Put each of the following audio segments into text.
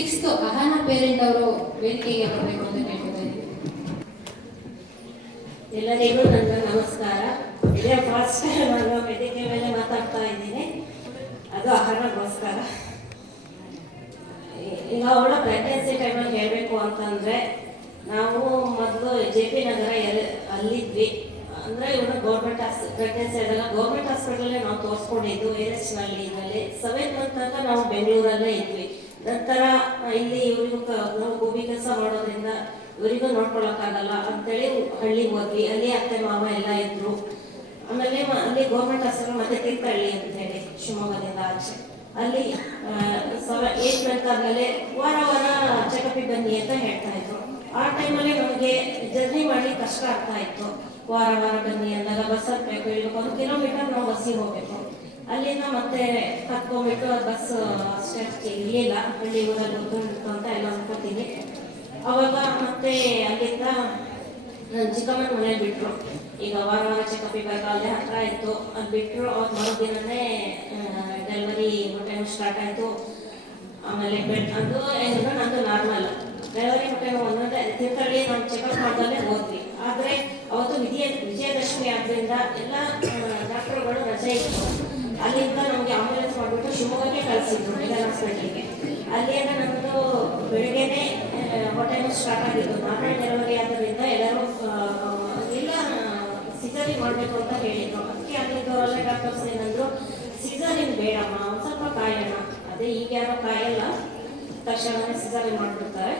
6th ಅಹನ parent ಅವರು ವೇದಿಕೆಗೆ ಬರಬೇಕು ಅಂತ ಕೇಳ್ತಾ ಇದ್ದೀವಿ. ಎಲ್ಲರಿಗೂ ನನ್ನ ನಮಸ್ಕಾರ. ಇದೇ ಫಸ್ಟ್ ಟೈಮ್ ನಾನು ವೇದಿಕೆ ಮೇಲೆ ಮಾತಾಡ್ತಾ ಇದ್ದೀನಿ, ಅದು ಅಹನಗೋಸ್ಕರ. ಈಗ ಅವಳ ಪ್ರೆಗ್ನೆನ್ಸಿ ಟೈಮಲ್ಲಿ ಹೇಳಬೇಕು ಅಂತಂದರೆ, ನಾವು ಮೊದಲು JP ನಗರ ಅಲ್ಲಿದ್ವಿ. ಅಂದರೆ ಇವನು ಗೌರ್ಮೆಂಟ್ ಪ್ರೆಗ್ನೆನ್ಸಿ ಆದಾಗ ಗೌರ್ಮೆಂಟ್ ಹಾಸ್ಪಿಟಲಲ್ಲೇ ನಾವು ತೋರಿಸ್ಕೊಂಡಿದ್ದು ALHನಲ್ಲಿ. ಇದರಲ್ಲಿ 7 ಮಂತ್ ತನಕ ನಾವು ಬೆಂಗಳೂರಲ್ಲೇ ಇದ್ವಿ. ನಂತರ ಇಲ್ಲಿ ಇವರಿಗೂ ನಾವು ಭೂಮಿ ಕೆಲಸ ಮಾಡೋದ್ರಿಂದ ಇವರಿಗೂ ನೋಡ್ಕೊಳಕ್ಕಾಗಲ್ಲ ಅಂತೇಳಿ ಹಳ್ಳಿಗೆ ಹೋದ್ವಿ. ಅಲ್ಲಿ ಅತ್ತೆ ಮಾವ ಎಲ್ಲ ಇದ್ರು. ಆಮೇಲೆ ಅಲ್ಲಿ ಗೌರ್ಮೆಂಟ್ ಹಾಸ್ಪಿಟಲ್ ಮತ್ತೆ ತೀರ್ಥಹಳ್ಳಿ ಅಂತ ಹೇಳಿ ಶಿವಮೊಗ್ಗದಿಂದ ಆಚೆ, ಅಲ್ಲಿ 8 ಮಂತ್ ಆದಮೇಲೆ ವಾರ ಚೆಕಪಿಗೆ ಬನ್ನಿ ಅಂತ ಹೇಳ್ತಾ ಇದ್ರು. ಆ ಟೈಮಲ್ಲಿ ನಮಗೆ ಜರ್ನಿ ಮಾಡಿ ಕಷ್ಟ ಆಗ್ತಾ ಇತ್ತು. ವಾರ ಬನ್ನಿ ಅಂದಾಗ ಬಸ್ ಹತ್ಬೇಕು, ಇಳ್ಬೇಕು. 1 ಕಿಲೋಮೀಟರ್ ನಾವು ಬಸ್ಸಿಗೆ ಹೋಗ್ಬೇಕು. ಅಲ್ಲಿಂದ ಮತ್ತೆ ಕತ್ಕೊಂಡ್ಬಿಟ್ಟು ಬಸ್ ಅಷ್ಟೇ ಇರಲಿಲ್ಲ. ಹಳ್ಳಿ ಊರಲ್ಲಿ ಉಳ್ಕೊಂಡಿತ್ತು ಅಂತ ಎಲ್ಲ ಅನ್ಕೋತೀನಿ. ಅವಾಗ ಮತ್ತೆ ಅಲ್ಲಿಂದ ನನ್ನ ಚಿಕ್ಕಮ್ಮನ ಮನೆ ಬಿಟ್ಟರು. ಈಗ ವಾರ ಚೆಕಪಿಗೆ ಬೇಕಾದ್ರೆ ಹತ್ರ ಇತ್ತು, ಅದು ಬಿಟ್ಟರು. ಅವ್ರು ಮರುದಿನನೇ ಡೆಲಿವರಿ ಹೊಟ್ಟೆ ಸ್ಟಾರ್ಟ್ ಆಯಿತು. ಆಮೇಲೆ ಅದು ಏನಂದ್ರೆ ನಂದು ನಾರ್ಮಲ್ ಡೆಲಿವರಿ ಹೊಟ್ಟೆ ಒಂದೊಂದೇ ತೀರ್ಥಹಳ್ಳಿ ನಾವು ಚೆಕಪ್ ಮಾಡ್ದಲ್ಲೇ ಹೋದ್ವಿ. ಆದರೆ ಅವತ್ತು ವಿಜಯದಶಮಿ ಆದ್ದರಿಂದ ಎಲ್ಲ ಡಾಕ್ಟರ್ಗಳು ರಜೆ ಇತ್ತು. ಅಲ್ಲಿಂದ ನಮಗೆ ಆಂಬುಲೆನ್ಸ್ ಮಾಡಿಬಿಟ್ಟು ಶಿವಮೊಗ್ಗಕ್ಕೆ ಕಳಿಸಿದ್ರು, ಮೆಗನ್ ಹಾಸ್ಪಿಟಲ್ಗೆ. ಅಲ್ಲಿಂದ ನಮ್ಮದು ಬೆಳಗ್ಗೆನೇ ಹೊಟ್ಟೆ ಸ್ಟಾರ್ಟ್ ಆಗಿತ್ತು. ನಾರ್ಮಲ್ ಡೆಲಿವರಿ ಆದ್ದರಿಂದ ಎಲ್ಲರೂ ಎಲ್ಲ ಸಿಸರಿನ್ ಮಾಡಬೇಕು ಅಂತ ಹೇಳಿದ್ರು. ಅದಕ್ಕೆ ಅಲ್ಲಿದ್ದವರೆಲ್ಲ ಡಾಕ್ಟರ್ಸ್ ಏನಂದ್ರು, ಸಿಸರಿನ್ ಬೇಡಮ್ಮ, ಒಂದು ಸ್ವಲ್ಪ ಕಾಯೋಣ. ಅದೇ ಈಗ ಯಾರೋ ಕಾಯಲ್ಲ, ತಕ್ಷಣವೇ ಸಿಸರಿನ್ ಮಾಡಿಬಿಡ್ತಾರೆ.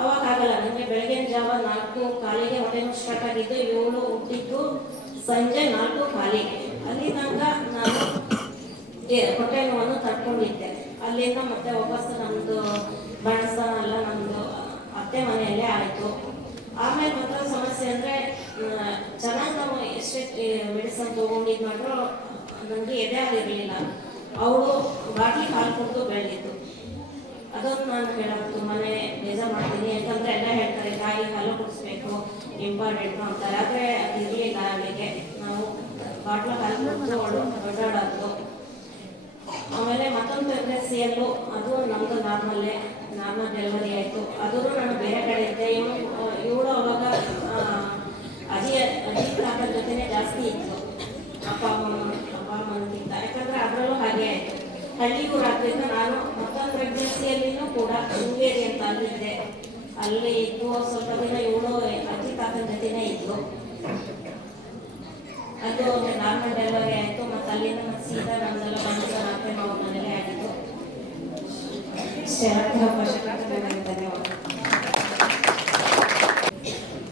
ಅವಾಗ ಆಗಲ್ಲ. ನನಗೆ ಬೆಳಗಿನ ಜಾವ 4:15 ಹೊಟ್ಟೆ ಸ್ಟಾರ್ಟ್ ಆಗಿದ್ದು. 7 ಹುಟ್ಟಿದ್ದು ಸಂಜೆ 4:15. ಅಲ್ಲಿ ತನಕ ನಾನು ಹೊಟ್ಟೆ ನೋವನ್ನು ತಡ್ಕೊಂಡಿದ್ದೆ. ಅಲ್ಲಿಂದ ಮತ್ತೆ ವಾಪಸ್ ನಮ್ಮದು ಬಾಣಸ್ತಾನ ಎಲ್ಲ ನಮ್ಮದು ಅತ್ತೆ ಮನೆಯಲ್ಲೇ ಆಯಿತು. ಆಮೇಲೆ ಮಾತ್ರ ಸಮಸ್ಯೆ ಅಂದರೆ, ಚೆನ್ನಾಗಿ ನಾವು ಎಷ್ಟೇ ಮೆಡಿಸನ್ ತೊಗೊಂಡಿದ್ದು ಮಾಡ್ರು ನನಗೆ ಎದೆ ಆಗಿರಲಿಲ್ಲ. ಅವಳು ಬಾಟ್ಲಿ ಹಾಲು ಕೊಟ್ಟು ಬೆಳೆದಿತ್ತು. ಅದೊಂದು ನಾನು ಹೇಳೋದು ತುಂಬಾ ಬೇಜಾರು ಮಾಡ್ತೀನಿ. ಯಾಕಂದರೆ ಎಲ್ಲ ಹೇಳ್ತಾರೆ ತಾಯಿ ಹಾಲು ಕುಡಿಸ್ಬೇಕು, ಇಂಪಾರ್ಟೆಂಟು ಅಂತಾರೆ. ಆದರೆ ಅದು ಇರಲಿಲ್ಲ ಅವಳಿಗೆ. ನಾವು ಬಾಟ್ಲ ಹಾಲು ಕೊಟ್ಟು ಅವಳು ದೊಡ್ಡಾಡೋದು. ಆಮೇಲೆ ಮತ್ತೊಂದು ಪ್ರೆಗ್ನೆನ್ಸಿಯಲ್ಲೂ ಅದು ನಮ್ಮದು ನಾರ್ಮಲ್ ಡೆಲಿವರಿ ಆಯಿತು. ಅದೂ ನಾನು ಬೇರೆ ಕಡೆ ಇದ್ದೆ. ಇವಳು ಅವಾಗ ಅಜಿತ್ ತಾತನ ಜೊತೆನೇ ಜಾಸ್ತಿ ಇತ್ತು, ಅಪ್ಪ ಅಮ್ಮನಿಗಿಂತ. ಯಾಕಂದರೆ ಅದರಲ್ಲೂ ಹಾಗೆ ಆಯಿತು. ಹಳ್ಳಿ ಊರಾದ್ರಿಂದ ನಾನು ಮತ್ತೊಂದು ಪ್ರೆಗ್ನೆನ್ಸಿಯಲ್ಲಿನೂ ಕೂಡ ಶೃಂಗೇರಿ ಅಂತ ಅಲ್ಲಿದ್ದೆ. ಅಲ್ಲಿ ಇದ್ದು ಸ್ವಲ್ಪ ದಿನ ಇವಳು ಅಜಿತ್ ತಾತನ ಜೊತೆನೇ ಇದ್ಲು. ಅದು ನಾರ್ಮಲ್ ಡೆಲಿವರಿ ಆಯಿತು. ಮತ್ತು ಅಲ್ಲಿಂದ ಮತ್ತೆ ಸೀದಾ ನಮ್ದೆಲ್ಲ ಬಂದು ಅತ್ತೆ ಮಾವ ಮನೇಲೆ ಆಗಿತ್ತು. ಧನ್ಯವಾದ.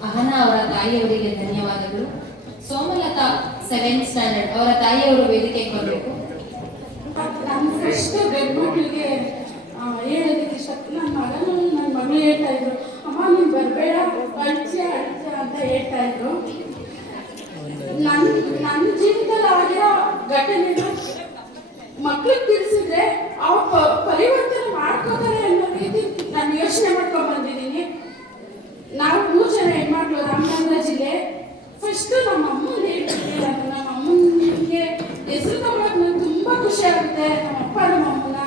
ಅಹನ ಅವರ ತಾಯಿಯವರಿಗೆ ಧನ್ಯವಾದಗಳು. ಸೋಮಲತಾ 7th ಸ್ಟ್ಯಾಂಡರ್ಡ್ ಅವರ ತಾಯಿಯವರು ವೇದಿಕೆಗೆ ಬರಬೇಕು. ನಾನು ಫಸ್ಟ್ ಗಂಡ್ಮಕ್ಳಿಗೆ ಹೇಳೋದಕ್ಕೆ ಇಷ್ಟ. ನನ್ನ ಮಗಳು ಹೇಳ್ತಾ ಇದ್ರು, ಅಮ್ಮ ನೀನು ಬರಬೇಡ, ಅಳ್ಚೆ ಅಂತ ಹೇಳ್ತಾ ಇದ್ರು. ನನ್ನ ಜೀವನದಲ್ಲಿ ಆಗಿರೋ ಘಟನೆಗಳು ಮಕ್ಳಿಗೆ ತಿಳಿಸಿದ್ರೆ ಅವ್ರು ಪರಿವರ್ತನೆ ಮಾಡ್ಕೋತಾರೆ ಅನ್ನೋ ರೀತಿ ನಾನು ಯೋಚನೆ ಮಾಡ್ಕೊಂಡು ಬಂದಿದ್ದೀನಿ. ನಾವು 3 ಜನ ಹೆಣ್ಮಕ್ಳು, ರಾಮನಗರ ಜಿಲ್ಲೆ. ಫಸ್ಟು ನಮ್ಮ ಅಮ್ಮನ ಹೇಳ್ತೀನಿ. ನಮ್ಮ ಅಮ್ಮನಿಗೆ ಹೆಸರು ತಗೊಳಕ್ಕೆ ನನಗೆ ತುಂಬ ಖುಷಿ ಆಗುತ್ತೆ. ನಮ್ಮ ಅಪ್ಪ ನಮ್ಮ ಅಮ್ಮನ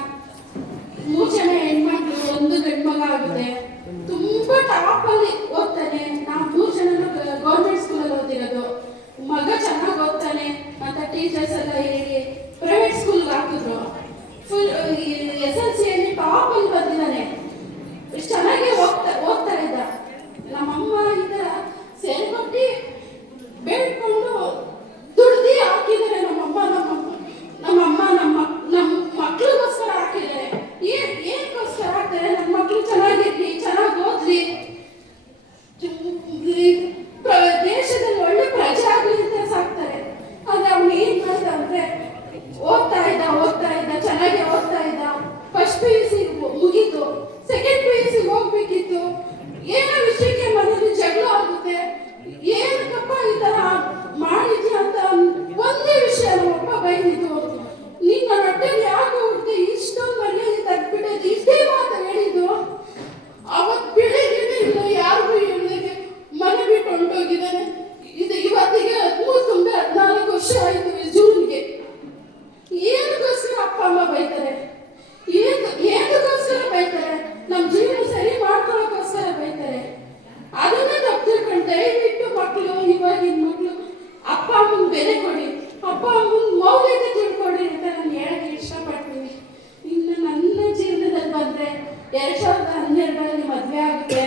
2012ರಲ್ಲಿ ಮದುವೆ ಆಗುತ್ತೆ.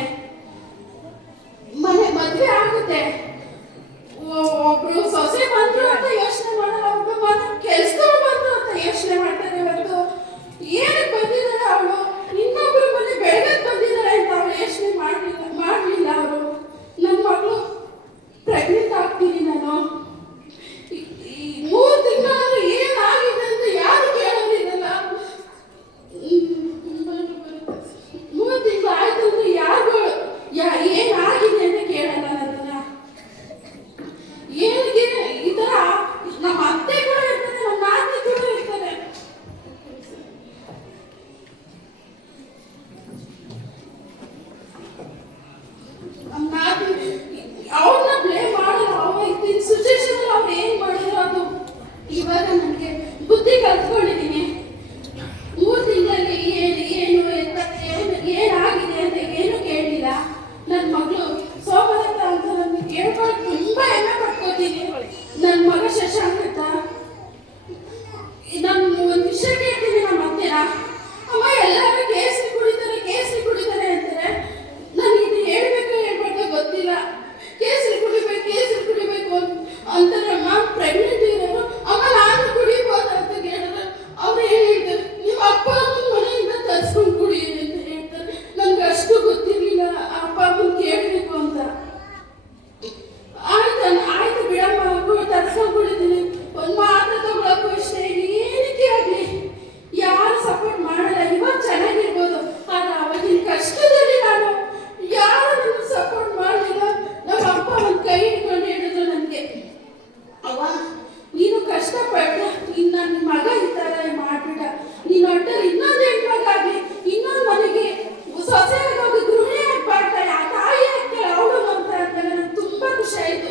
ಮದುವೆ ಆಗುತ್ತೆ. ಒಬ್ರು ಸೊಸೆ ಬಂದ್ರು ಅಂತ ಯೋಚನೆ ಮಾಡಲ್ಲ, ಒಬ್ರು ಮನೆ ಕೆಲ್ಸದವ್ರು ಬಂದ್ರು ಅಂತ ಯೋಚನೆ ಮಾಡ್ತಾರೆ. ಇವತ್ತು ಏನಕ್ಕೆ ಬಂದಿದ್ದಾರೆ ಅವಳು, ಇನ್ನೊಬ್ರು ಮನೆ ಬೆಳಗ್ಗೆ ಬಂದಿದ್ದಾರೆ ಅಂತ ಅವಳು ಯೋಚನೆ ಮಾಡಲಿಲ್ಲ ಅವರು. ನನ್ನ ಮಗಳು ಪ್ರೆಗ್ನೆಂಟ್ ಆಗ್ತೀನಿ ನಾನು. 3 ತಿಂಗಳು ಏನಾಗಿದೆ ಅಂತ ಯಾರು ಕೇಳೋದಿರಲ್ಲ. 3 ತಿಂಗಳು ಆಯ್ತು ಅಂದ್ರೆ ಯಾರು ಏನಾಗಿದೆ ಅಂತ ಕೇಳಲ್ಲ ನನ್ನನ್ನ. ಏನಿಗೆ ಈ ತರ ನಮ್ಮ ಅತ್ತೆ ಕೂಡ ಇರ್ತಾರೆ, ನಮ್ಮ ನಾದಿನಿ ಕೂಡ ಇರ್ತಾರೆ. ನಮ್ಮ ನಾದಿನಿ ಅವ್ರನ್ನ ಬ್ಲೇಮ್ ಮಾಡಲ್ಲ. ಇದ್ದಿನ ಸಿಚುವೇಶನ್ ಅವ್ರು ಏನ್ ಮಾಡಿದ್ರು ಅದು ಇವಾಗ ನನಗೆ ಬುದ್ಧಿ ಕಲ್ತ್ಕೊಂಡಿದ್ದೀನಿ. 3 ತಿಂಗಳಲ್ಲಿ ಏನು ಏನಾಗಿದೆ ಅಂತ ಏನು ಕೇಳಲಿಲ್ಲ. ನನ್ನ ಮಗಳು ಸೋಮಲತ ಅಂತ ನನಗೆ ಕೇಳ್ಕೊಂಡು ತುಂಬಾ ಹೆಮ್ಮೆ ಪಡ್ಕೋತೀನಿ. ನನ್ನ ಮಗ ಶಶಾಂಕ್ ಅಂತ. ನಾನು ಒಂದು ವಿಷಯ ಕೇಳ್ತೀನಿ ನಮ್ಮ ಅತ್ತೆನ, ಅಮ್ಮ ಎಲ್ಲರೂ ಕೇಸರಿ ಕುಡಿತಾರೆ ಅಂತಾರೆ. ನಾನು ಇದು ಹೇಳ್ಬೇಕು ಗೊತ್ತಿಲ್ಲ. ಕೇಸರಿ ಕುಡಿಬೇಕು ಅಂತಾರಮ್ಮ. ಪ್ರೆಗ್ನೆಂಟ್ ಇರೋರು ಅಮ್ಮ ನಾನು ಕುಡಿಬೋದು ಅಂತ ಕೇಳಿದ್ರೆ ಅವ್ರು ಹೇಳಿದ್ರು ನಿಮ್ಮ ಅಪ್ಪ ಅಮ್ಮನ ಮನೆಯಿಂದ ತರಿಸ್ಕೊಂಡು ಕುಡಿಯಿರಿ ಅಂತ ಹೇಳ್ತಾರೆ. ನನ್ಗೆ ಅಷ್ಟು ಗೊತ್ತಿರಲಿಲ್ಲ ಅಪ್ಪ ಅಮ್ಮನ ಕೇಳಬೇಕು ಅಂತ. ಆಯ್ತು ಬಿಡಮ್ಮ ತರಿಸ್ಕೊಂಡು ಕುಡಿತೀನಿ. ಒಂದು ಮಾತ್ರ ತಗೊಳಕ್ಕೂ ಅಷ್ಟೇ, ಏನಕ್ಕೆ ಆಗಲಿ ಯಾರು ಸಪೋರ್ಟ್ ಮಾಡಲ್ಲ. ಇವಾಗ ಚೆನ್ನಾಗಿರ್ಬೋದು, ಆದ್ರೆ ಅವಾಗಿನ ಕಷ್ಟದಲ್ಲಿ ನಾನು ಯಾರು ನನ್ನ ಸಪೋರ್ಟ್ ಮಾಡಲಿಲ್ಲ. ನಮ್ಮ ಅಪ್ಪ ಒಂದು ಕೈ ಹಿಡ್ಕೊಂಡು ಹೇಳಿದ್ರು ನನಗೆ, ಅವ್ವ ನೀನು ಕಷ್ಟಪಟ್ಟ ಇನ್ನು ನನ್ನ ಮಗ ಈ ಥರ ಮಾಡ್ಬಿಟ್ಟ, ನೀನು ಹೊಟ್ಟೆಲಿ ಇನ್ನೊಂದು ಹೆಣ್ಮಗ ಆಗಲಿ, ಇನ್ನೊಂದು ಮನೆಗೆ ಸೊಸೆ ಆಗೋದು ಗೃಹಿಣಿ ಆಗ್ಬಾರ್ತಾಳೆ, ಆ ತಾಯಿ ಆಗ್ತಾಳೆ ಅವಳು ಅಂತ ಅಂದಾಗ ನನಗೆ ತುಂಬ ಖುಷಿ ಆಯಿತು.